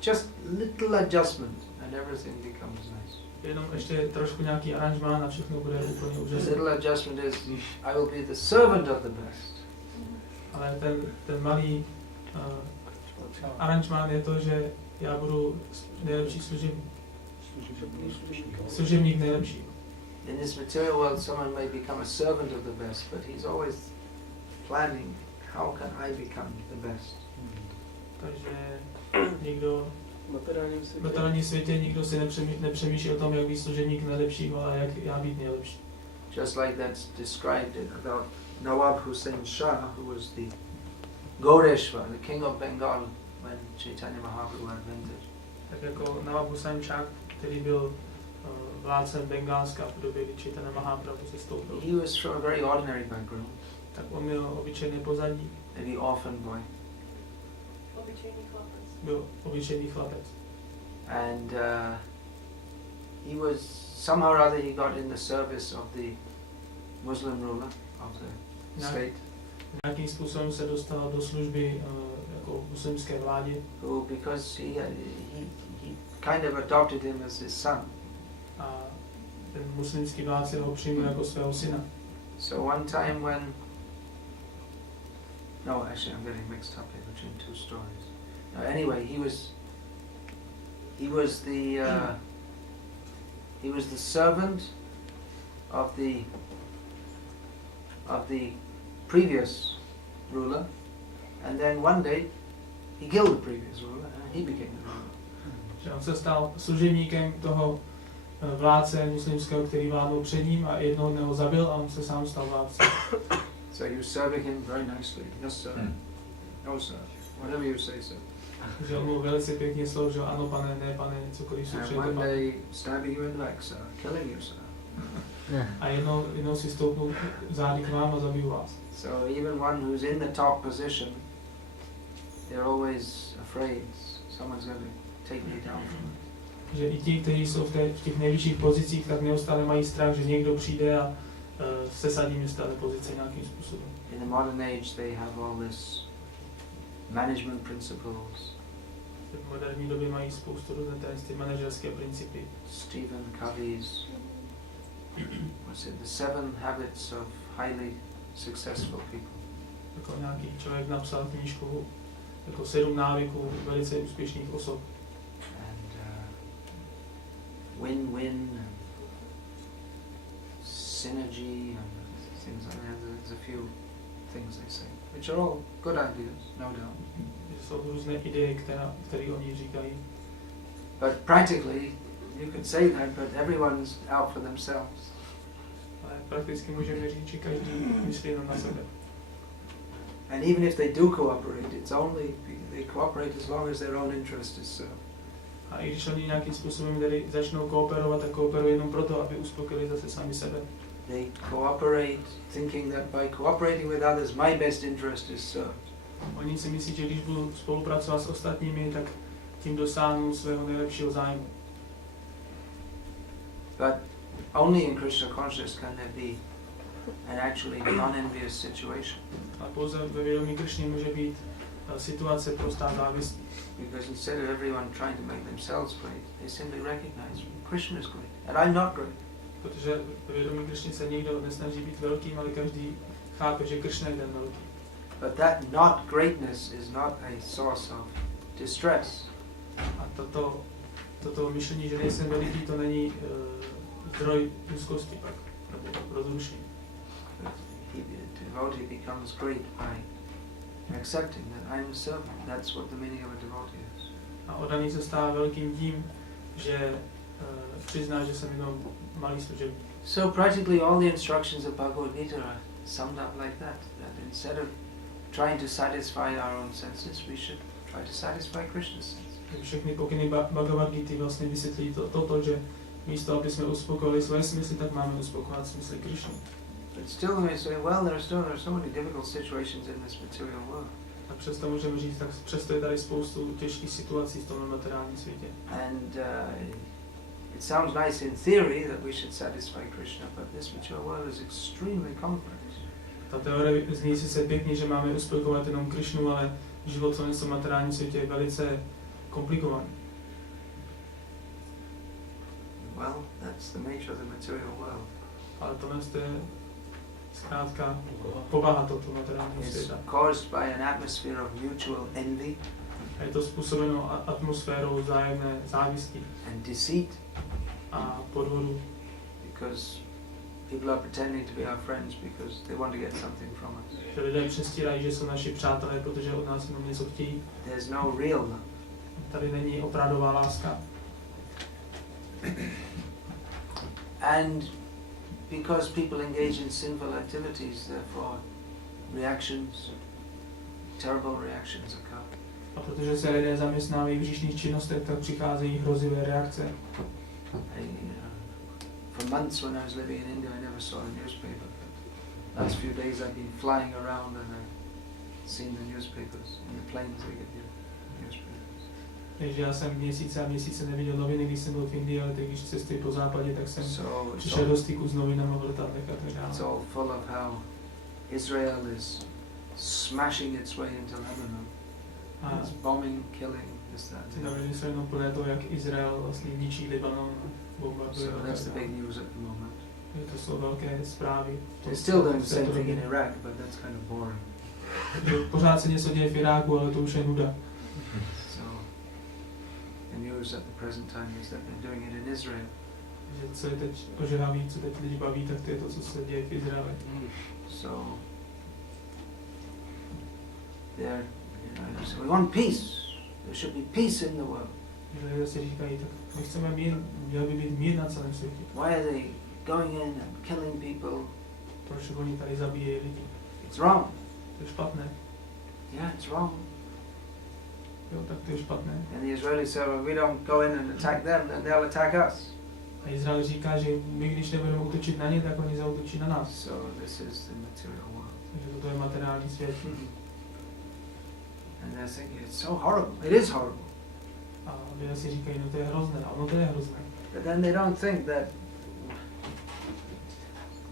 Just little adjustment and everything becomes nice. Jenom ještě trošku nějaký aranžmán a všechno bude úplně úžasné. Little adjustment is, I will be the servant of the best. Ale ten malý aranžmán je to, že já budu nejlepší služebník nejlepší. In this material world, someone may become a servant of the best, but he's always planning, how can I become the best? Takže někdo v materiálním světě nikdo si nepřemýšlí o tom, jak být služebník nejlepšího, ale jak já být nejlepší. Just like that's described about Nawab Hussain Shah, who was the Gaureshwar, the king of Bengal, when Chaitanya Mahaprabhu invented. Tak jako Nawab Hussain Shah, který byl vládcem Bengálska v době, kdy Chaitanya Mahaprabhu se stoupil. He was from a very ordinary background. Tak on měl obyčejné pozadí. Maybe orphan boy. Byl obyčejný chlapec. And he was, somehow or other he got in the service of the Muslim ruler of the state. Nějakým způsobem se dostal do služby jako muslimské vládě. Who, because he kind of adopted him as his son. A ten muslimský vládce ho přijal jako svého syna. So one time when, no, actually I'm getting mixed up here between two stories. No, anyway, he was the servant of the previous ruler, and then one day he killed the previous ruler and he became the ruler. Že on se stal služebníkem toho vládce muslimského, který vládnul před ním, a jednoho dne ho zabil a on se sám stal vládcem. So he was serving him very nicely. Yes, sir. No, sir. Whatever you say, sir. že on mu velice pěkně složil, ano pane, ne pane, cokoliv si And přejete, one pane. day stabbing you in the back, sir, killing you, sir. A jednou si stoupnou zády k vám a zabiju vás. So even one who's in the top position, they're always afraid someone's going to take me down from it. Že i ti, kteří jsou v těch nejvyšších pozicích, tak neustále mají strach, že někdo přijde a sesadí mě z této pozice nějakým způsobem. In the modern age they have all this management principles. V moderní době mají spoustu různé ty manažerské principy. Stephen Covey's, what's it, The 7 Habits of Highly Successful People. Jako nějaký člověk napsal knížku jako 7 návyků velice úspěšných osob. Win-win and synergy and things like that. There's a few things they say, which are all good ideas, no doubt. Jsou různé ideje, které oni říkají. But practically, you could say that, but everyone's out for themselves. Ale prakticky můžeme říct, že každý myslí jenom na sebe. And even if they do cooperate, it's only they cooperate as long as their own interest is served. A i když oni nějakým způsobem tady začnou kooperovat, tak kooperují jenom proto, aby uspokojili zase sami sebe. They cooperate thinking that by cooperating with others, my best interest is served. Oni si myslí, že když budu spolupracovat s ostatními, tak tím dosáhnu svého nejlepšího zájmu. But only in Krishna consciousness can there be an actually non-envious situation. A pouze ve vědomí Krishny může být situace prostá závist. Because instead of everyone trying to make themselves great, they simply recognize Krishna is great and I'm not great. Protože ve vědomí Krishny se nikdo nesnaží být velkým, ale každý chápe, že Krishna je ten velký. But that not greatness is not a source of distress. A toto myšlení, že nejsem veliký, to není zdroj úzkosti pak, nebo rozrušení. The devotee becomes great by accepting that I'm a servant. That's what the meaning of a devotee is. A oddaný se stává velkým tím, že přizná, že jsem jenom malý služebník. So practically all the instructions of Bhagavad-gita are summed up like that. That instead of trying to satisfy our own senses, we should try to satisfy Krishna's sense. Všechny pokyny Bhagavad-gity vlastně vysvětlí toto, že místo, aby jsme uspokojili své smysly, tak máme uspokojovat smysly Krishny. But still we say, well, there are so many difficult situations in this material world. A přesto můžeme říct, tak přesto je tady spoustu těžkých situací v tomto materiálním světě. And it sounds nice in theory that we should satisfy Krishna, but this material world is extremely complex. Ta teorie zní si se pěkně, že máme uspokojovat jenom Krishnu, ale život v tomto materiálním světě je velice komplikovaný. Well, that's the nature of the material world. Ale tohle je zkrátka povaha tohoto materiálního It's světa. caused by an atmosphere of mutual envy A je to způsobeno atmosférou vzájemné závisti and deceit, a podvodu, because people are pretending to be our friends because they want to get something from us. že lidé přestírají, že jsou naši přátelé, protože od nás jenom něco chtějí. There's no real love. Tady není opravdová láska. And because people engage in sinful activities, therefore reactions, terrible reactions occur. A protože se lidé zaměstnávají v hříšných činnostech, tak přicházejí hrozivé reakce. For months when I was living in India, I never saw a newspaper. Last few days I've been flying around and I've seen the newspapers. In the planes they get the newspapers. Takže já jsem měsíce a měsíce neviděl noviny, když jsem byl v Indii, ale teď, když cestuji po západě, tak jsem přišel do styku s novinami v letadlech a tak dále. It's all full of how Israel is smashing its way into Lebanon. It's bombing, killing, this, that. Ty noviny jsou jenom plné toho, jak Izrael vlastně ničí Libanon, bombarduje. So that's the big news at the moment. To jsou velké zprávy. They're still doing the same thing in Iraq, but that's kind of boring. Pořád se něco děje v Iráku, ale to už je nuda. So the news at the present time is that they're doing it in Israel. Že co je teď ožehavý, co teď lidi baví, tak to je to, co se děje v Izraeli. So they're, so we want peace. There should be peace in the world. Lidé si říkají, tak my chceme mír, měl by být mír na celém světě. Why are they going in and killing people? Proč oni tady zabíjejí lidi? It's wrong. To je špatné. Yeah, it's wrong. Jo, tak to je špatné. And the Israelis say, well, we don't go in and attack them, then they'll attack us. A Izrael říká, že my, když nebudeme útočit na ně, tak oni zaútočí na nás. So this is the material world. Takže toto je materiální svět. And they're thinking, it's so horrible. It is horrible. A lidé si říkají, no to je hrozné, a ono to je hrozné. But then they don't think that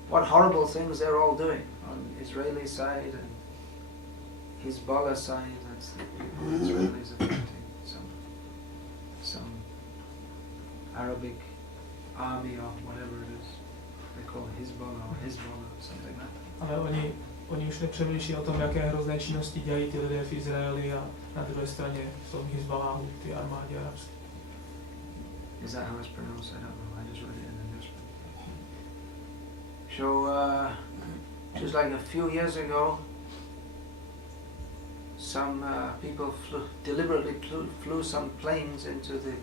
what horrible things they're all doing on Israeli side and Hezbollah side. That's the people Israelis are fighting. Some Arabic army or whatever it is. They call Hezbollah or something like that. Ale oni už nepřemýšlí o tom, jaké hrozné činnosti dělají ty lidé v Izraeli a na druhé straně jsou Hezbollahu, ty armády arabské. Is that how it's pronounced? I don't know. I just read it in the newspaper. So, just like a few years ago, some people deliberately flew some planes into the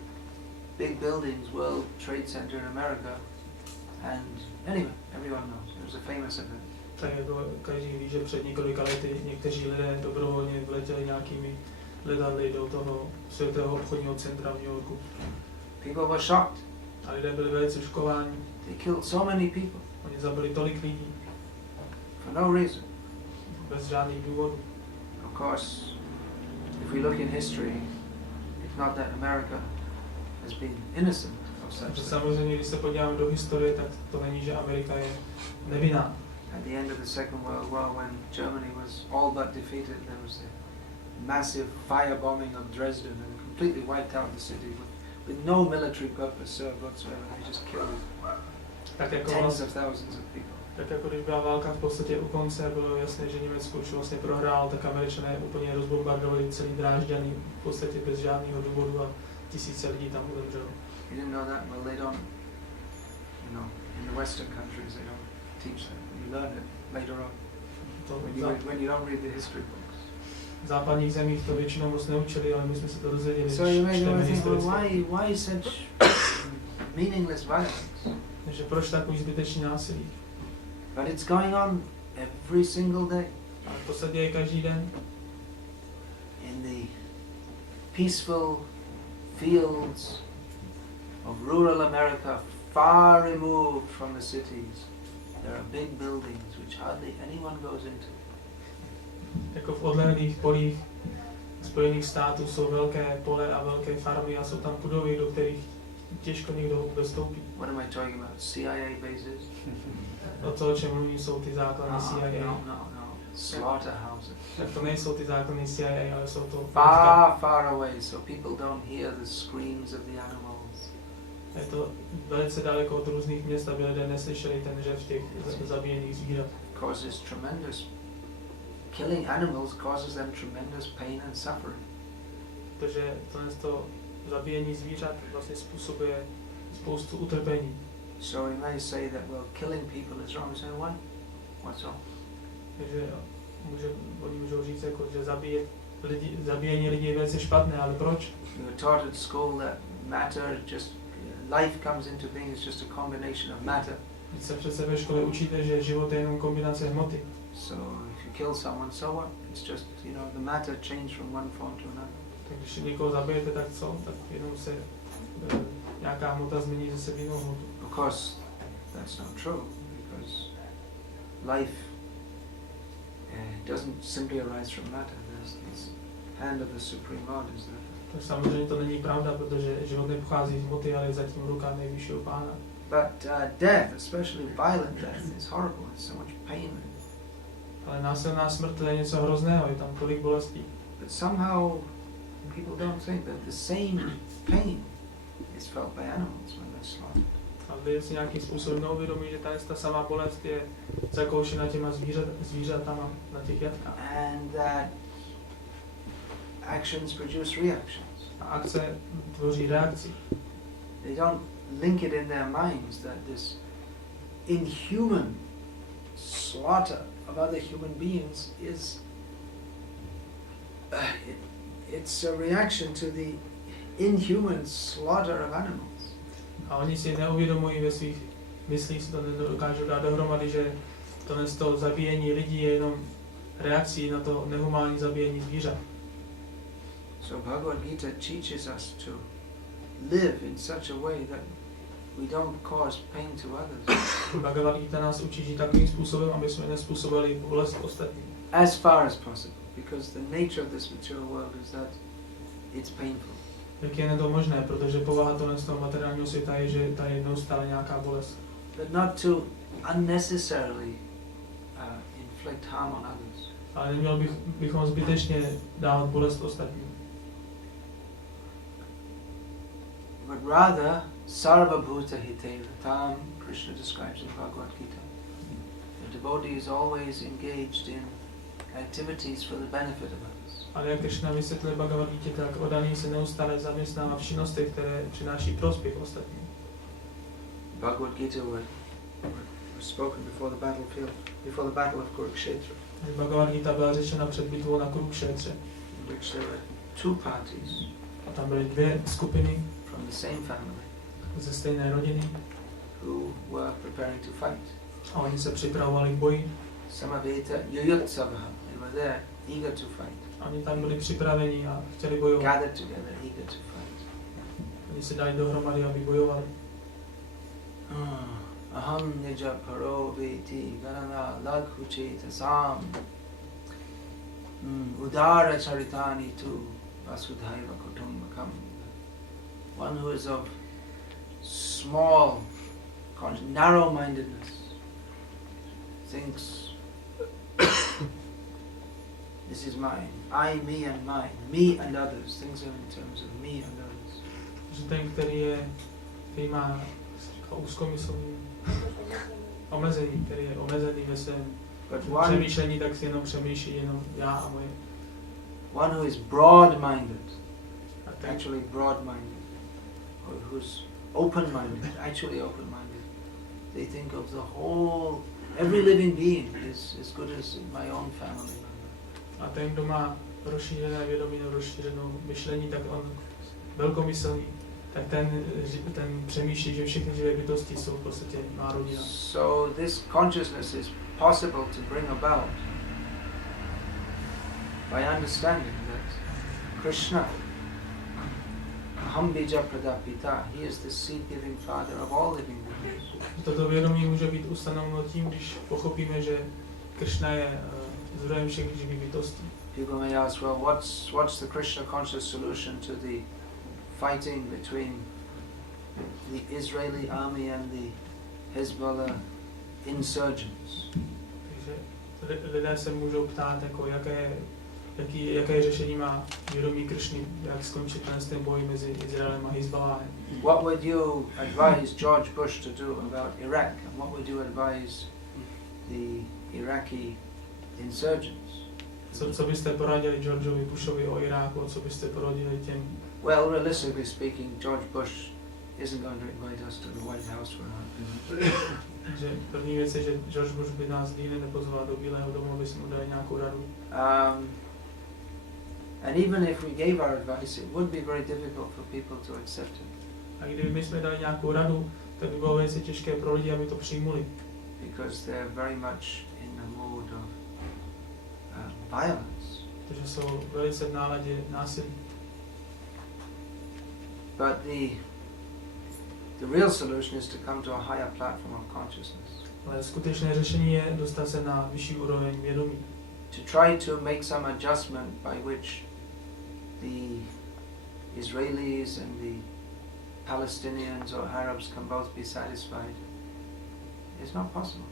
big buildings, World Trade Center in America, and anyway, everyone knows. It was a famous event. Tak jako každý ví, že před několika lety někteří lidé dobrovolně vletěli nějakými letadly do toho světového obchodního centra v New Yorku. People were shocked. A lidé byli velice šokováni. They killed so many people. Oni zabili tolik lidí. For no reason. Bez žádných důvodů. Of course, if we look in history, it's not that America has been innocent of such things. Samozřejmě, když se podíváme do historie, tak to není, že Amerika je nevinná. At the end of the Second World War, when Germany was all but defeated, there was a massive firebombing of Dresden and completely wiped out the city with no military purpose served whatsoever. They just killed tens of thousands of people. Tak jako když byla válka v podstatě u konce, bylo jasné, že Německo už vlastně prohrál, tak Američané úplně rozbombardovali celý Drážďany v podstatě bez žádného důvodu a tisíce lidí tam umřelo. You didn't know that? Well, they don't, in the Western countries they don't teach that. You learn it later on when you don't read the history books. V západních zemích to většinou moc neučili, ale my jsme se to dozvěděli. So you may think, well, why such meaningless violence? Takže proč takový zbytečný násilí? But it's going on every single day. Ale to se děje každý den. In the peaceful fields of rural America, far removed from the cities, there are big buildings which hardly anyone goes into. Jako v odlehlých polích Spojených států jsou velké pole a velké farmy a jsou tam budovy, do kterých těžko někdo vůbec vstoupí. What am I talking about? CIA bases? O to, o čem mluvím, jsou ty základny CIA. No. Slaughterhouses. Tak to nejsou ty základny CIA, ale jsou to far away, so people don't hear the screams of the animals. Je to velice daleko od různých měst, aby lidé neslyšeli ten řev těch zabíjených zvířat. Causes tremendous. Killing animals causes them tremendous pain and suffering. Protože to zabíjení zvířat vlastně způsobuje spoustu utrpení. So we may say that, well, killing people is wrong. Say, why? What's wrong? Takže oni můžou říct, jako, že zabíjení lidí je velice špatné, ale proč? You were taught at school that matter, life comes into being is just a combination of matter. Když se přece ve škole učíte, že život je jenom kombinace hmoty. So if you kill someone, so what? It's just, the matter changed from one form to another. Tak když někoho zabijete, tak co? Tak jenom se nějaká hmota změní zase v jinou hmotu. Of course, that's not true, because life doesn't simply arise from matter. There's this hand of the Supreme Lord is there. Tak samozřejmě to není pravda, protože život nepochází z hmoty, ale je zatím ruka nejvyššího Pána. But death, especially violent death, is horrible. There's so much pain. Ale násilná smrt to je něco hrozného, je tam tolik bolestí. But somehow people don't think that the same pain is felt by animals when they're slaughtered. A lidé si nějakým způsobem neuvědomí, že ta samá bolest je zakoušena těma zvířatama na těch jatkách. And that actions produce reactions. A akce tvoří reakci. They don't link it in their minds that this inhuman slaughter of other human beings is it's a reaction to the inhuman slaughter of animals. A oni si neuvědomují ve svých myslích, si to nedokážou dát dohromady, že to zabíjení lidí je jenom reakcí na to nehumánní zabíjení zvířat. So Bhagavad-gita teaches us to live in such a way that we don't cause pain to others. Bhagavad-gita nás učí žít takovým způsobem, aby jsme nezpůsobili bolest ostatním. As far as possible, because the nature of this material world is that it's painful. Jak je to možné, protože povaha toho materiálního světa je, že tady je neustále nějaká bolest. But not to unnecessarily inflict harm on others. Ale neměl bychom zbytečně dávat bolest ostatním. But rather, sarva bhuta hite ratam, Krishna describes in Bhagavad-gita. The devotee is always engaged in activities for the benefit of others. Ale jak Krishna vysvětluje Bhagavad-gita, tak odaný se neustále zaměstnává v činnostech, které přináší prospěch ostatním. Bhagavad-gita was spoken before the battlefield, before the battle of Kurukshetra. Bhagavad-gita byla řečena před bitvou na Kurukšetře. In which there were two parties. A tam byly dvě skupiny from the same family ze stejné rodiny. Who were preparing to fight. A oni se připravovali k boji. Samaveta yuyutsavaha. They were there, eager to fight. Oni tam byli připraveni a chtěli bojovat. Gathered together, eager to fight. Oni se dali dohromady, aby bojovali. Aham nija paro veti garana laghucheta sam udara charitani tu vasudhaiva kutumbakam. One who is of small, narrow-mindedness, thinks this is mine, I, me and mine, me and others, things are in terms of me and others. Že ten, který má úzkomyslný omezení, který je omezený ve svém přemýšlení, tak si jenom přemýšlí jenom já a moje. One who is broad-minded, actually broad-minded, or who's open-minded, actually open-minded. They think of the whole, every living being is as good as my own family member. A ten, kdo má rozšířené vědomí nebo rozšířenou myšlení, tak on velkomyslný, tak ten přemýšlí, že všechny živé bytosti jsou v podstatě má rodina. So this consciousness is possible to bring about by understanding that Krishna, Aham bija pradapita, he is the seed-giving father of all living beings. Toto vědomí může být ustanoveno tím, když pochopíme, že Krishna je zdrojem všech živých bytostí. People may ask, well, what's the Krishna conscious solution to the fighting between the Israeli army and the Hezbollah insurgents? Takže lidé se můžou ptát, jako jaké řešení má vědomí Krishny, jak skončit ten boj mezi Izraelem a Hezballahem. What would you advise George Bush to do about Iraq, and what would you advise the Iraqi insurgents? Co byste poradili Georgeovi Bushovi o Iráku, co byste poradili těm? Well, realistically speaking, George Bush isn't going to invite us to the White House for our Takže první věc je, že George Bush by nás nikdy nepozval do Bílého domu, aby jsme mu dali nějakou radu. And even if we gave our advice, it would be very difficult for people to accept it. A kdyby jsme dali nějakou radu, tak by bylo velice těžké pro lidi, aby to přijmuli. Because they're very much in the mood of violence. Takže jsou velice v náladě násilí. But the real solution is to come to a higher platform of consciousness. Ale skutečné řešení je dostat se na vyšší úroveň vědomí. To try to make some adjustment by which the Israelis and the Palestinians or Arabs can both be satisfied is not possible.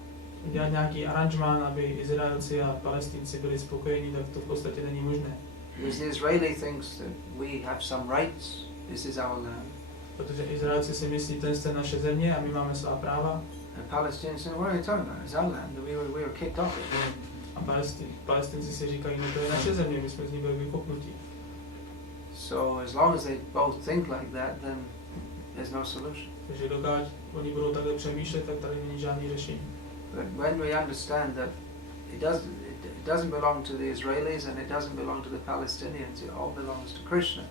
Dělat nějaký aranžmán, aby Izraelci a Palestinci byli spokojení, tak to v podstatě není možné. Because the Israeli thinks that we have some rights, this is our land. Protože Izraelci si myslí, to je naše země a my máme svá práva. And Palestinians say, what are you talking about? It's our land. We were kicked off it. A Palestinci si říkají, no to je naše země, my jsme z ní byli vykopnutí. So as long as they both think like that, then there's no solution. Takže dokud oni budou takhle přemýšlet, tak tady není žádný řešení. But when we understand that it doesn't belong to the Israelis and it doesn't belong to the Palestinians, it all belongs to Krishna,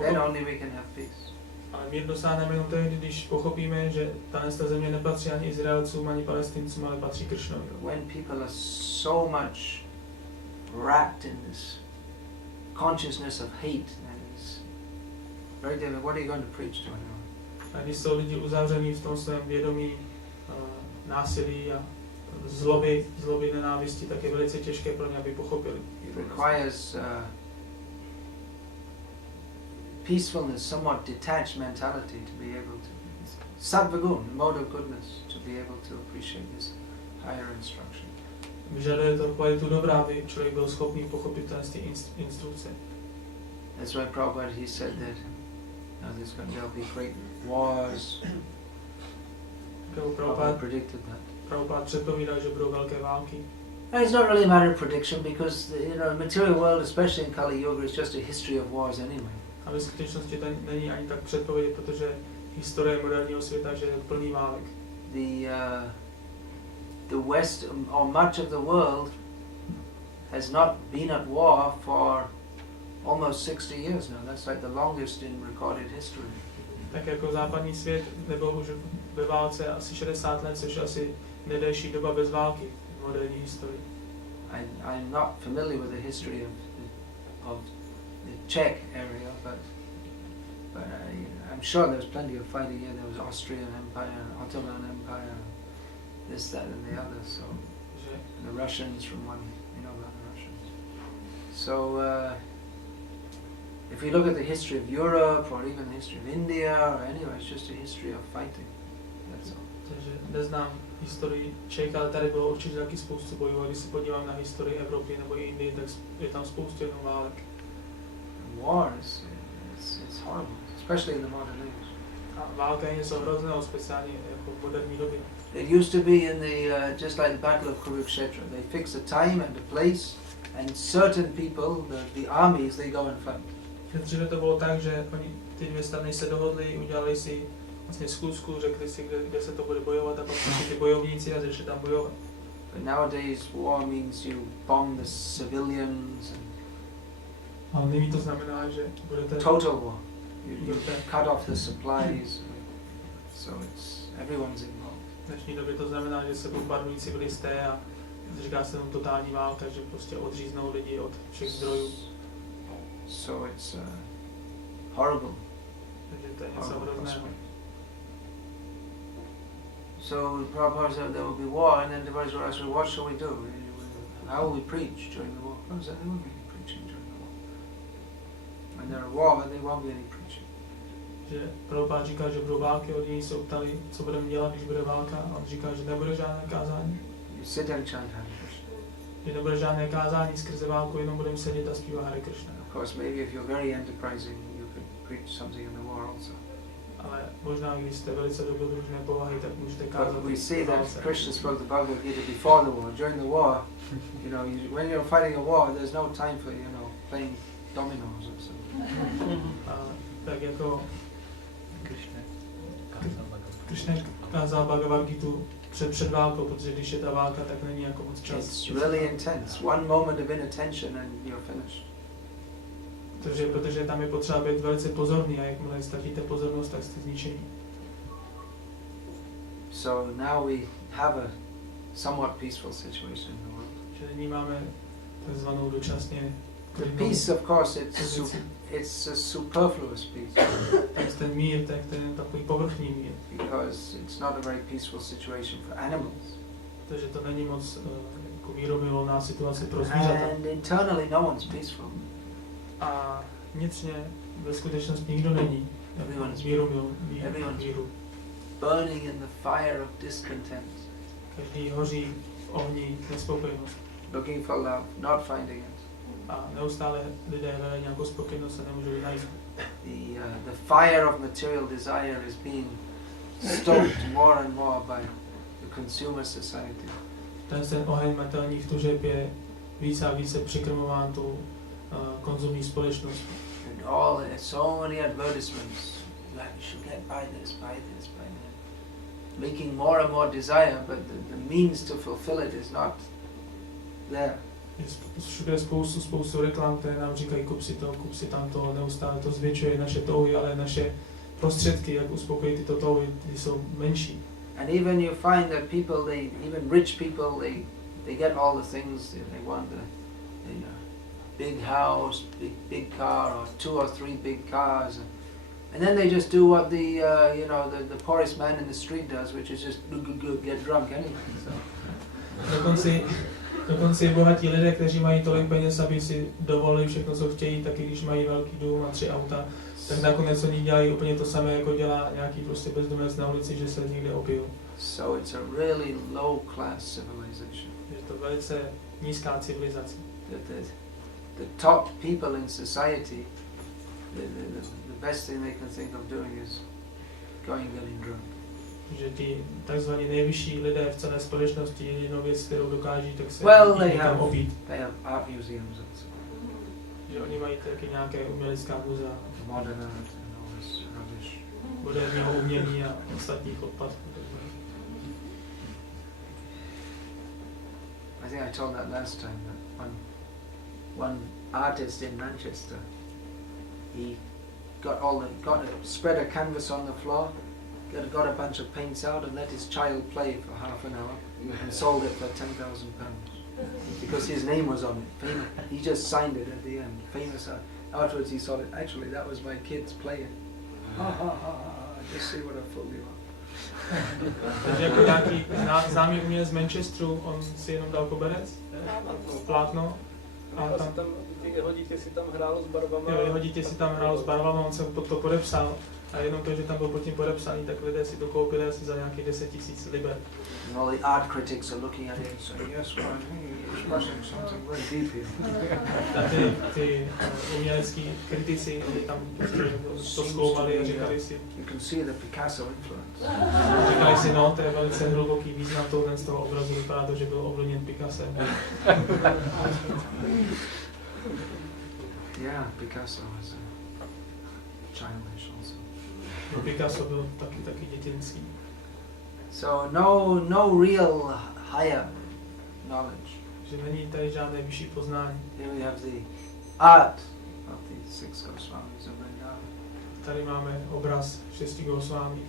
then only we can have peace. Ale mír dosáhneme jenom tehdy, když pochopíme, že ta země nepatří ani Izraelcům, ani Palestincům, ale patří Krishnovi. When people are so much wrapped in this consciousness of hate, that is very difficult. What are you going to preach to anyone? A když jsou lidi uzavření v tom svém vědomí násilí a zloby, nenávisti, tak je velice těžké pro ně, aby pochopili. It requires peacefulness, somewhat detached mentality to be able to, sattva-gun, the mode of goodness, to be able to appreciate this higher instruction. Vyžaduje to kvalitu dobra, aby člověk byl schopný pochopit ty instrukce. That's why Prabhupada, he said that there'll be great wars. Prabhupada predicted that. Prabhupada předpovídal, že budou velké války. And it's not really a matter of prediction because the material world, especially in Kali Yuga, is just a history of wars anyway. A ve skutečnosti to není ani tak předpověď, protože historie moderního světa, že je plný válek. The West, or much of the world, has not been at war for almost 60 years now. That's like the longest in recorded history. Tak jako západní svět nebyl už ve válce asi 60 let, což je asi nejdelší doba bez války v moderní historii. I'm not familiar with the history of the Czech area, but I'm sure there's plenty of fighting here. There was Austrian Empire, Ottoman Empire, this, that, and the other. So the Russians from one, about the Russians. So if we look at the history of Europe or even the history of India or anywhere, it's just a history of fighting. That's all. Takže neznám historii Čech, ale tady bylo určitě taky spoustu bojů. A když se podívám na historii Evropy nebo i Indie, tak je tam spoustu jenom válek. Wars, it's horrible, especially in the modern age. A válka je něco hrozného, speciálně jako v moderní době. It used to be in the just like the Battle of Kurukshetra. They fix a time and a place, and certain people, the armies, they go and fight. Dříve to bylo tak, že ty dvě strany se dohodly, udělali si vlastně schůzku, řekli si, kde se to bude bojovat, a pak přišli ty bojovníci a začali tam bojovat. But nowadays war means you bomb the civilians. Ale nyní to znamená, že budete total war. You cut off the supplies, so everyone's involved. V dnešní době to znamená, že se bombardují civilisté a říká se tam totální válka, že prostě odříznou lidi od všech zdrojů. So it's horrible. Takže to je něco hrozného. So Prabhupada said there will be war, and then the devotees were asking, what shall we do? How will we preach during the war? Prabhupada said there won't be any preaching during the war. When there are war, there won't be any preaching. Že Prabhupada říkal, že budou války, od něj se ptali, co budeme dělat, když bude válka, a on říkal, že nebude žádné kázání. You sit and chant Hare Krishna. Že nebude žádné kázání skrze válku, jenom budeme sedět a zpívat Hare Krishna. Of course, maybe if you're very enterprising, you could preach something in the war also. Ale možná, když jste velice dobrodružné povahy, tak můžete kázat. But we see that Krishna spoke the Bhagavad-gita before the war. During the war, when you're fighting a war, there's no time for playing dominoes or something. Tak jako Krishna kázal Bhagavad-gitu před válkou, protože když je ta válka, tak není jako moc čas. It's really intense. One moment of inattention and you're finished. Protože tam je potřeba být velice pozorný, a jakmile ztratíte pozornost, tak jste zničení. So now we have a somewhat peaceful situation in the world. Že nyní máme takzvanou dočasně peace, of course, it's a superfluous peace. Ten mír, tak ten je takový povrchní mír. Because it's not a very peaceful situation for animals. Protože to není moc jako mírumilovná situace pro zvířata. And internally no one's peaceful. A vnitřně ve skutečnosti nikdo není. Everyone's míru. Burning in the fire of discontent. Každý hoří v ohni nespokojenosti. Looking for love, not finding it. A neustále lidé hledají nějakou spokojenost a nemůžou ji najít. The fire of material desire is being stoked more and more by the consumer society. Ten oheň materiálních tužeb je více a více přikrmován tou konzumní společností. And so many advertisements, like you should get buy this, buy this, buy that. Making more and more desire, but the means to fulfill it is not there. Všude je spoustu reklam, které nám říkají kup si tamto, neustále to zvětšuje naše touhy, ale naše prostředky, jak uspokojit tyto touhy, ty jsou menší. And even you find that people, even rich people, they get all the things they want. big house, big car, or 2 or 3 big cars, and then they just do what the the poorest man in the street does, which is just get drunk anyway. So. Dokonce i bohatí lidé, kteří mají tolik peněz, aby si dovolili všechno, co chtějí, taky když mají velký dům a 3 auta, tak nakonec oni dělají úplně to samé, jako dělá nějaký prostě bezdomovec na ulici, že se někde opijou. So it's a really low class civilization. Je to velice nízká civilizace. The top people in society, the best thing they can think of doing is going getting drunk. Že ti takzvaní nejvyšší lidé v celé společnosti jedinou věc, kterou dokáží, tak se někam opít. They have art museums also. Že oni mají taky nějaké umělecká muzea. Modern art and all this rubbish. Moderního umění a ostatních odpadků. I think I told that last time that one artist in Manchester, he spread a canvas on the floor, got a bunch of paints out and let his child play for half an hour and sold it for £10,000 because his name was on it. He just signed it at the end. Famous. Afterwards he saw it. Actually, that was my kids playing. Just see what a fool you are. Takže jako nějaký známý umělec z Manchesteru, on si jenom dal koberec, plátno a tam jeho dítě si tam hrálo s barvama. Jo, jeho dítě si tam hrálo s barvama, on se pod to podepsal a jenom to, že tam byl pod tím podepsaný, tak lidé si to koupili asi za nějakých 10 000 liber. And all the art critics are looking at it and saying, yes, well, he's expressing something very deep here. A ty umělecký kritici, oni tam to zkoumali a říkali si, you can see the Picasso influence. Říkali si, no, to je velice hluboký význam z toho obrazu, vypadá to, že byl ovlivněn Picassem. Yeah, Picasso was childish also. No, Picasso byl taky dětinský. So no real higher knowledge. Že není tady žádné vyšší poznání. Here we have the art of the 6 Goswamis of Vrindavan. Tady máme obraz 6 Goswami.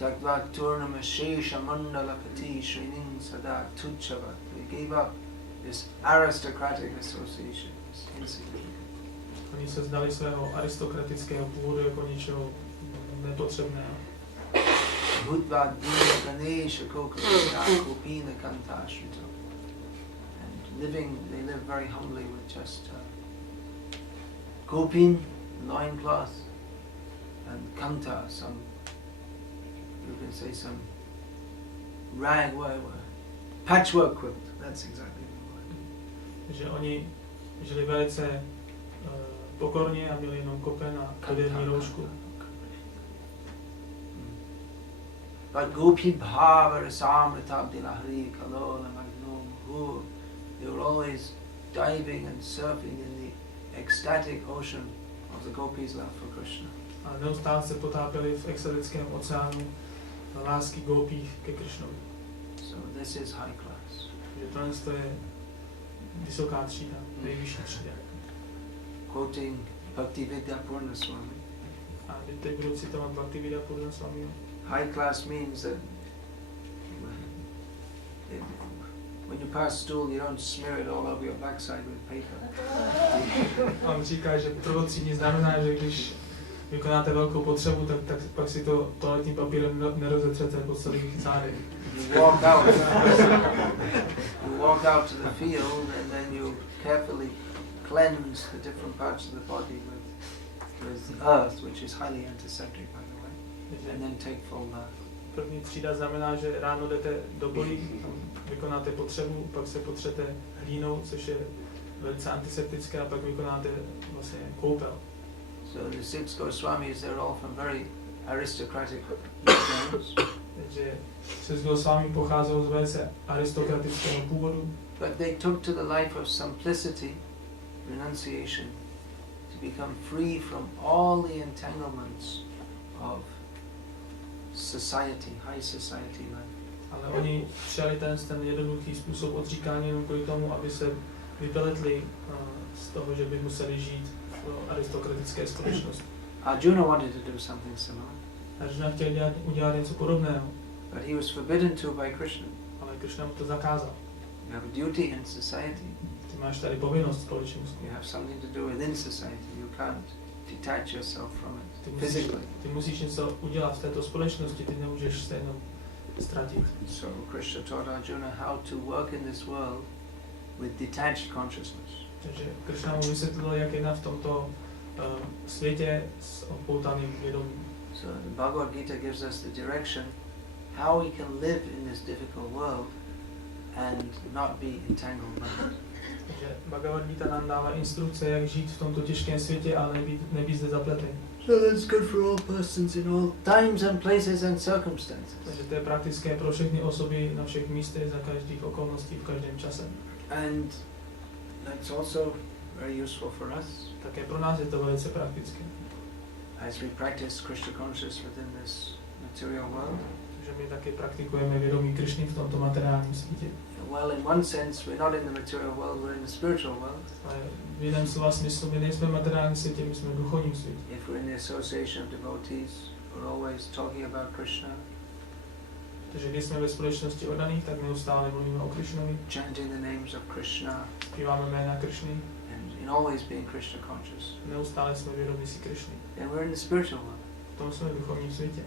Jagvat Turnama Shesha Mandala Pati Shrining Sada Tuchava. They gave up this aristocratic association, this insignificant. Oni se vzdali svého aristokratického původu jako něčeho nepotřebného. Budvad Dina Ganesha Kokapina Kopina Kantashrita. And they live very humbly with just Kopin, loincloth, and Kanta, you can say some rag, patchwork quilt, that's exactly the word. Že oni žili velice pokorně a měli jenom kopen a kaderní roušku. But Gopi Bhava Rasamrita Dilahri Kalola Magnum Hu, they were always diving and surfing in the ecstatic ocean of the Gopis' love for Krishna. A neustále se potápěli v extatickém oceánu lásky Gopí ke Krishnovi. So this is high class. Že to je vysoká třída, nejvyšší třída. Quoting Bhakti Vikasa Swami. A teď budu citovat Bhakti Vikasa Swami. High class means that when you pass stool, you don't smear it all over your backside with paper. On říká, že prvotřídní znamená, že když vykonáte velkou potřebu, tak pak si to toaletním papírem nerozetřete po celých zádech. You walk out to the field and then you carefully cleanse the different parts of the body with earth, which is highly antiseptic, by the way, and then take full bath. První třída znamená, že ráno jdete do polí, tam vykonáte potřebu, pak se potřete hlínou, což je velice antiseptické, a pak vykonáte vlastně koupel. So the 6 Goswamis, they're all from very aristocratic backgrounds. Takže 6 Goswami pocházel z velice aristokratického původu. But they took to the life of simplicity, renunciation, to become free from all the entanglements of society, high society life. Ale oni přijali ten jednoduchý způsob odříkání jenom kvůli tomu, aby se vypeletli z toho, že by museli žít v aristokratické společnosti. Arjuna wanted to do something similar. Arjuna chtěl udělat něco podobného. But he was forbidden to by Krishna. Ale Krishna mu to zakázal. You have a duty in society. Ty máš tady povinnost společenskou. You have something to do within society. You can't detach yourself from it physically. Ty musíš něco udělat v této společnosti, ty nemůžeš se jenom ztratit. So Krishna taught Arjuna how to work in this world with detached consciousness. Takže Krishna mu vysvětlil, jak jednat v tomto světě s odpoutaným vědomím. So the Bhagavad-gita gives us the direction how we can live in this difficult world and not be entangled by it. Takže Bhagavad-gita nám dává instrukce, jak žít v tomto těžkém světě a nebýt zde zapletený. So that's good for all persons in all times and places and circumstances. Takže to je praktické pro všechny osoby na všech místech, za každých okolností, v každém čase. And that's also very useful for us. Také pro nás je to velice praktické. As we practice Krishna consciousness within this material world. Takže my taky praktikujeme vědomí Krishny v tomto materiálním světě. Well, in one sense, we're not in the material world, we're in the spiritual world. Ale v jiném slova smyslu my nejsme v materiálním světě, my jsme v duchovním světě. If we're in the association of devotees, we're always talking about Krishna. Takže když jsme ve společnosti oddaných, tak neustále mluvíme o Krishnovi. Chanting the names of Krishna. Zpíváme jména Krishny. And in always being Krishna conscious. Neustále jsme vědomí si Krishny. Then we're in the spiritual world. V tom jsme v duchovním světě.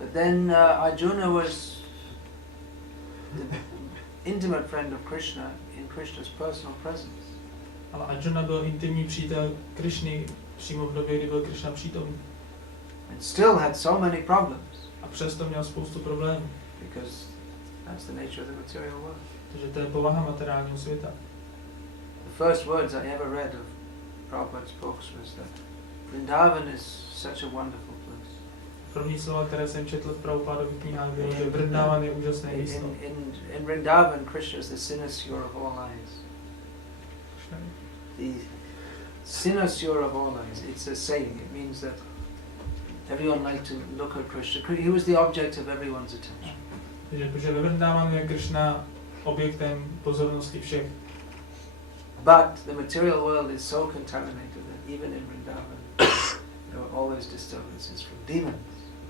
But then Arjuna was the intimate friend of Krishna in Krishna's personal presence. Ale Arjuna byl intimní přítel Krishny přímo v době, kdy byl Krishna přítomný. And still had so many problems. A přesto měl spoustu problémů. Because that's the nature of the material world. Takže to je povaha materiálního světa. The first words I ever read of Prabhupada's books was that Vrindavan is such a wonderful place. První slova, které jsem četl v Prabhupádových knihách, bylo, že Vrindavan je úžasné místo. In Vrindavan, Krishna is the sinasure of all eyes. The sinasure of all eyes, it's a saying. It means that everyone liked to look at Krishna. He was the object of everyone's attention. Takže ve Vrindavanu je Krishna objektem pozornosti všech. But the material world is so contaminated that even in Vrindavan there are always disturbances from demons.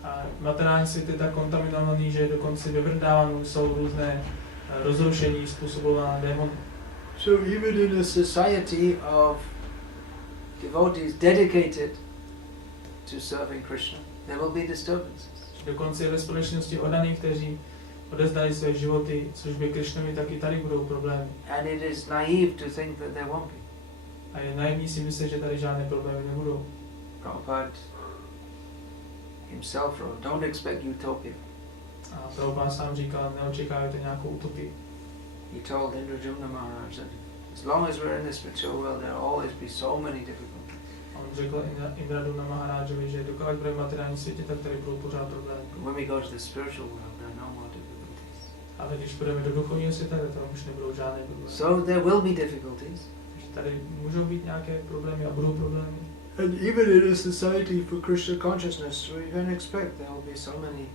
A materiální svět je tak kontaminovaný, že dokonce ve Vrindavanu jsou různé rozrušení způsobované démony. So even in a society of devotees dedicated to serving Krishna, there will be disturbances. Dokonce ve společnosti oddaných, kteří odevzdali své životy službě Krishnovi, taky tady budou problémy. And it is naive to think that there won't be. A je naivní si myslet, že tady žádné problémy nebudou. Prabhupada himself wrote, don't expect utopia. A Prabhupada sám říkal, neočekávajte nějakou utopii. He told Indrajumna Maharaj that as long as we're in this material world, there will always be so many difficulties. On řekl Indrajumna Maharajovi, že dokud budeme v materiálním světě, tak tady budou pořád problémy. When we go to the spiritual world, there are no more difficulties. Ale když půjdeme do duchovního světa, tak tam už nebudou žádné problémy. So there will be difficulties. Takže tady můžou být nějaké problémy a budou problémy. And even in a society for Krishna consciousness, we can expect there will be so many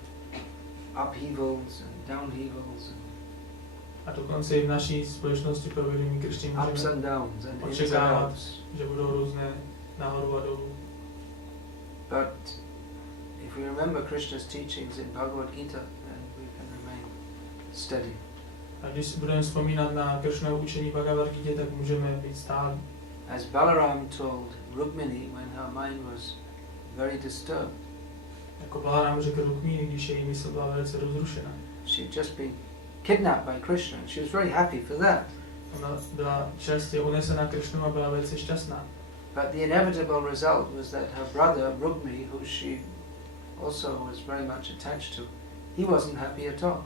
upheavals and downheavals. A dokonce i v naší společnosti pro vědomí Krishny Ups and můžeme downs and ins and očekávat, outs. že budou různé nahoru a dolů. But if we remember Krishna's teachings in Bhagavad-gita, then we can remain steady. A když si budeme vzpomínat na Krishnovo učení Bhagavad-gita, tak můžeme být stálí. As Balaram told Rukmini when her mind was very disturbed, Jako Balaram řekl Rukmini, když její mysl byla velice rozrušená. she had just been kidnapped by Krishna and she was very happy for that. Ona byla čerstvě unesena Krishnou a byla velice šťastná. But the inevitable result was that her brother Rukmi, who she also was very much attached to, he wasn't happy at all.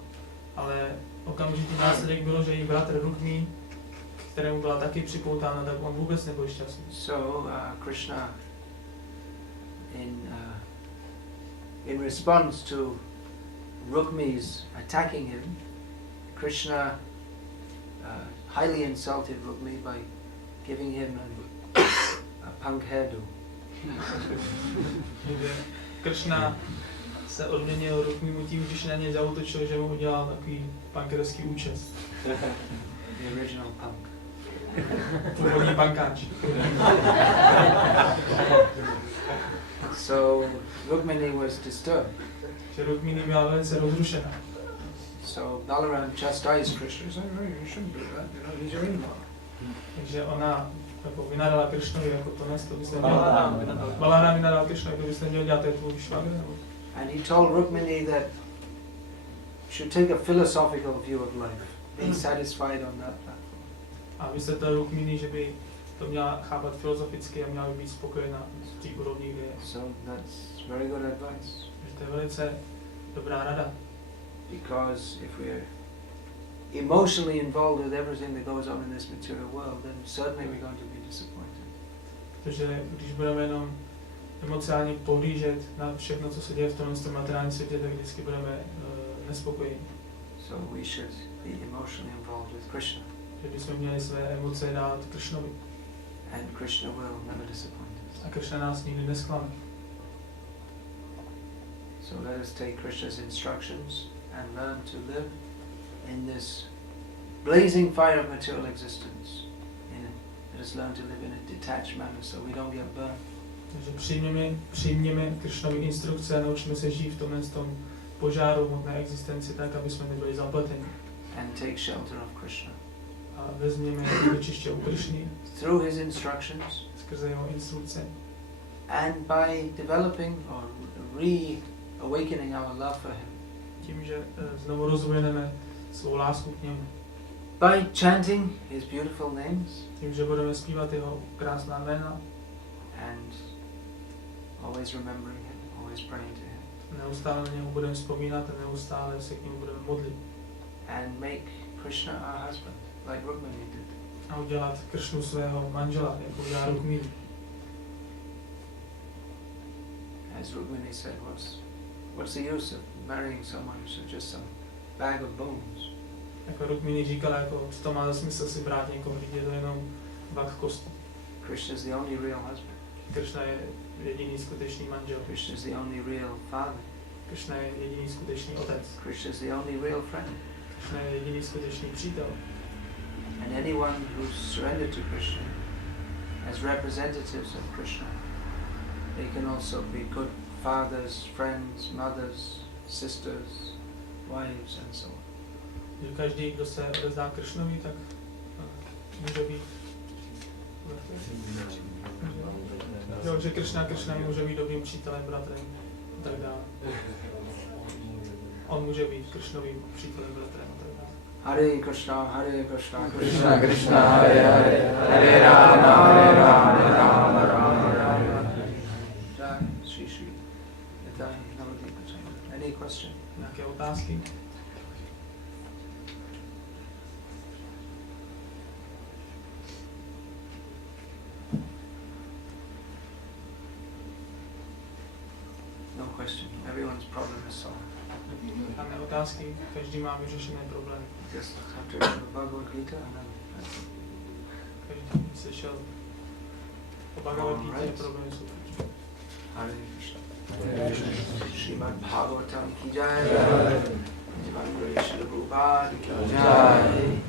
Ale okamžitý následek bylo, že její bratr Rukmi, kterému byla taky připoutána, tak on vůbec nebyl šťastný. So Krishna, in response to Rukmi's attacking him, Krishna highly insulted Rukmi by giving him a punk hairdo. Krishna se odměnil Rukmimu tím, když na něj zaútočil, že mu udělal takový punkerský účes. The original punk. Původní punkáč. So Rukmini was disturbed. Že Rukmini byla velice rozrušená. So Balaram chastised Krishna. He said, "Oh, you shouldn't do that. You know, he's your in-law." Takže ona jako vynadala Krishnovi, jako to bys neměl dělat. Balarám vynadal Krishnovi, to bys neměl dělat, to je tvůj švagr. And he told Rukmini that should take a philosophical view of life, be satisfied on that platform. A vysvětlil Rukmini, že by to měla chápat filozoficky a měla by být spokojená v té úrovni, kde je. So that's very good advice. Takže to je velice dobrá rada. Because if we're emotionally involved with everything that goes on in this material world, then certainly we're going to be disappointed. Protože když budeme jenom emocionálně pohlížet na všechno, co se děje v tomhle materiálním světě, tak vždycky budeme nespokojení. So we should be emotionally involved with Krishna. Že bychom měli své emoce dát Krishnovi. And Krishna will never disappoint us. A Krishna nás nikdy nesklame. So let us take Krishna's instructions and learn to live in this blazing fire of material existence. Let us learn to live in a detached manner so we don't get burned. Takže přijměme Krishnovy instrukce a naučíme se žít v tomhle tom požáru hmotné existenci tak, aby jsme nebyli zapleteni. And take shelter of Krishna. A vezměme vyčiště u Krishny. Through his instructions. Skrze jeho instrukce. And by developing or reawakening our love for him. Tím, že znovu rozvineme svou lásku k němu. By chanting his beautiful names. Tím, že budeme zpívat jeho krásná jména. And always remembering him, always praying to him. Neustále na něho budeme vzpomínat a neustále se k němu budeme modlit. And make Krishna our husband, like Rukmini did. A udělat Krishnu svého manžela, jako udělá Rukmini. As Rukmini said, what's the use of marrying someone who's just some bag of bones? Jako Rukmini říkala, jako co to má za smysl si brát někoho, když je to jenom vak kostí. Krishna is the only real husband. Krishna je jediný skutečný manžel. Krishna is the only real father. Krishna je jediný skutečný otec. Krishna is the only real friend. Krishna je jediný skutečný přítel. And anyone who's surrendered to Krishna as representatives of Krishna, they can also be good fathers, friends, mothers, sisters, wives, and so on. Že každý, kdo se odezdá Krishnovi, tak může být že Krishna může být dobrým přítelem, bratrem a tak dále. On může být Krishnovým přítelem, bratrem a tak dále. Hare Krishna, Krishna Krishna, Hare Hare, Hare Rama, Rama Rama, Hare. Jai Shri Shri. Any question? Nějaké otázky? No question. Everyone's problem is solved. Žádné otázky, každý má vyřešené problémy. Just have to read the Bhagavad-gita and then Každý slyšel o Bhagavad-gita, problémy jsou vyřešené. Hare Krishna. Šrimad-Bhagavatam ki jai. Jai Prabhupada ki jai.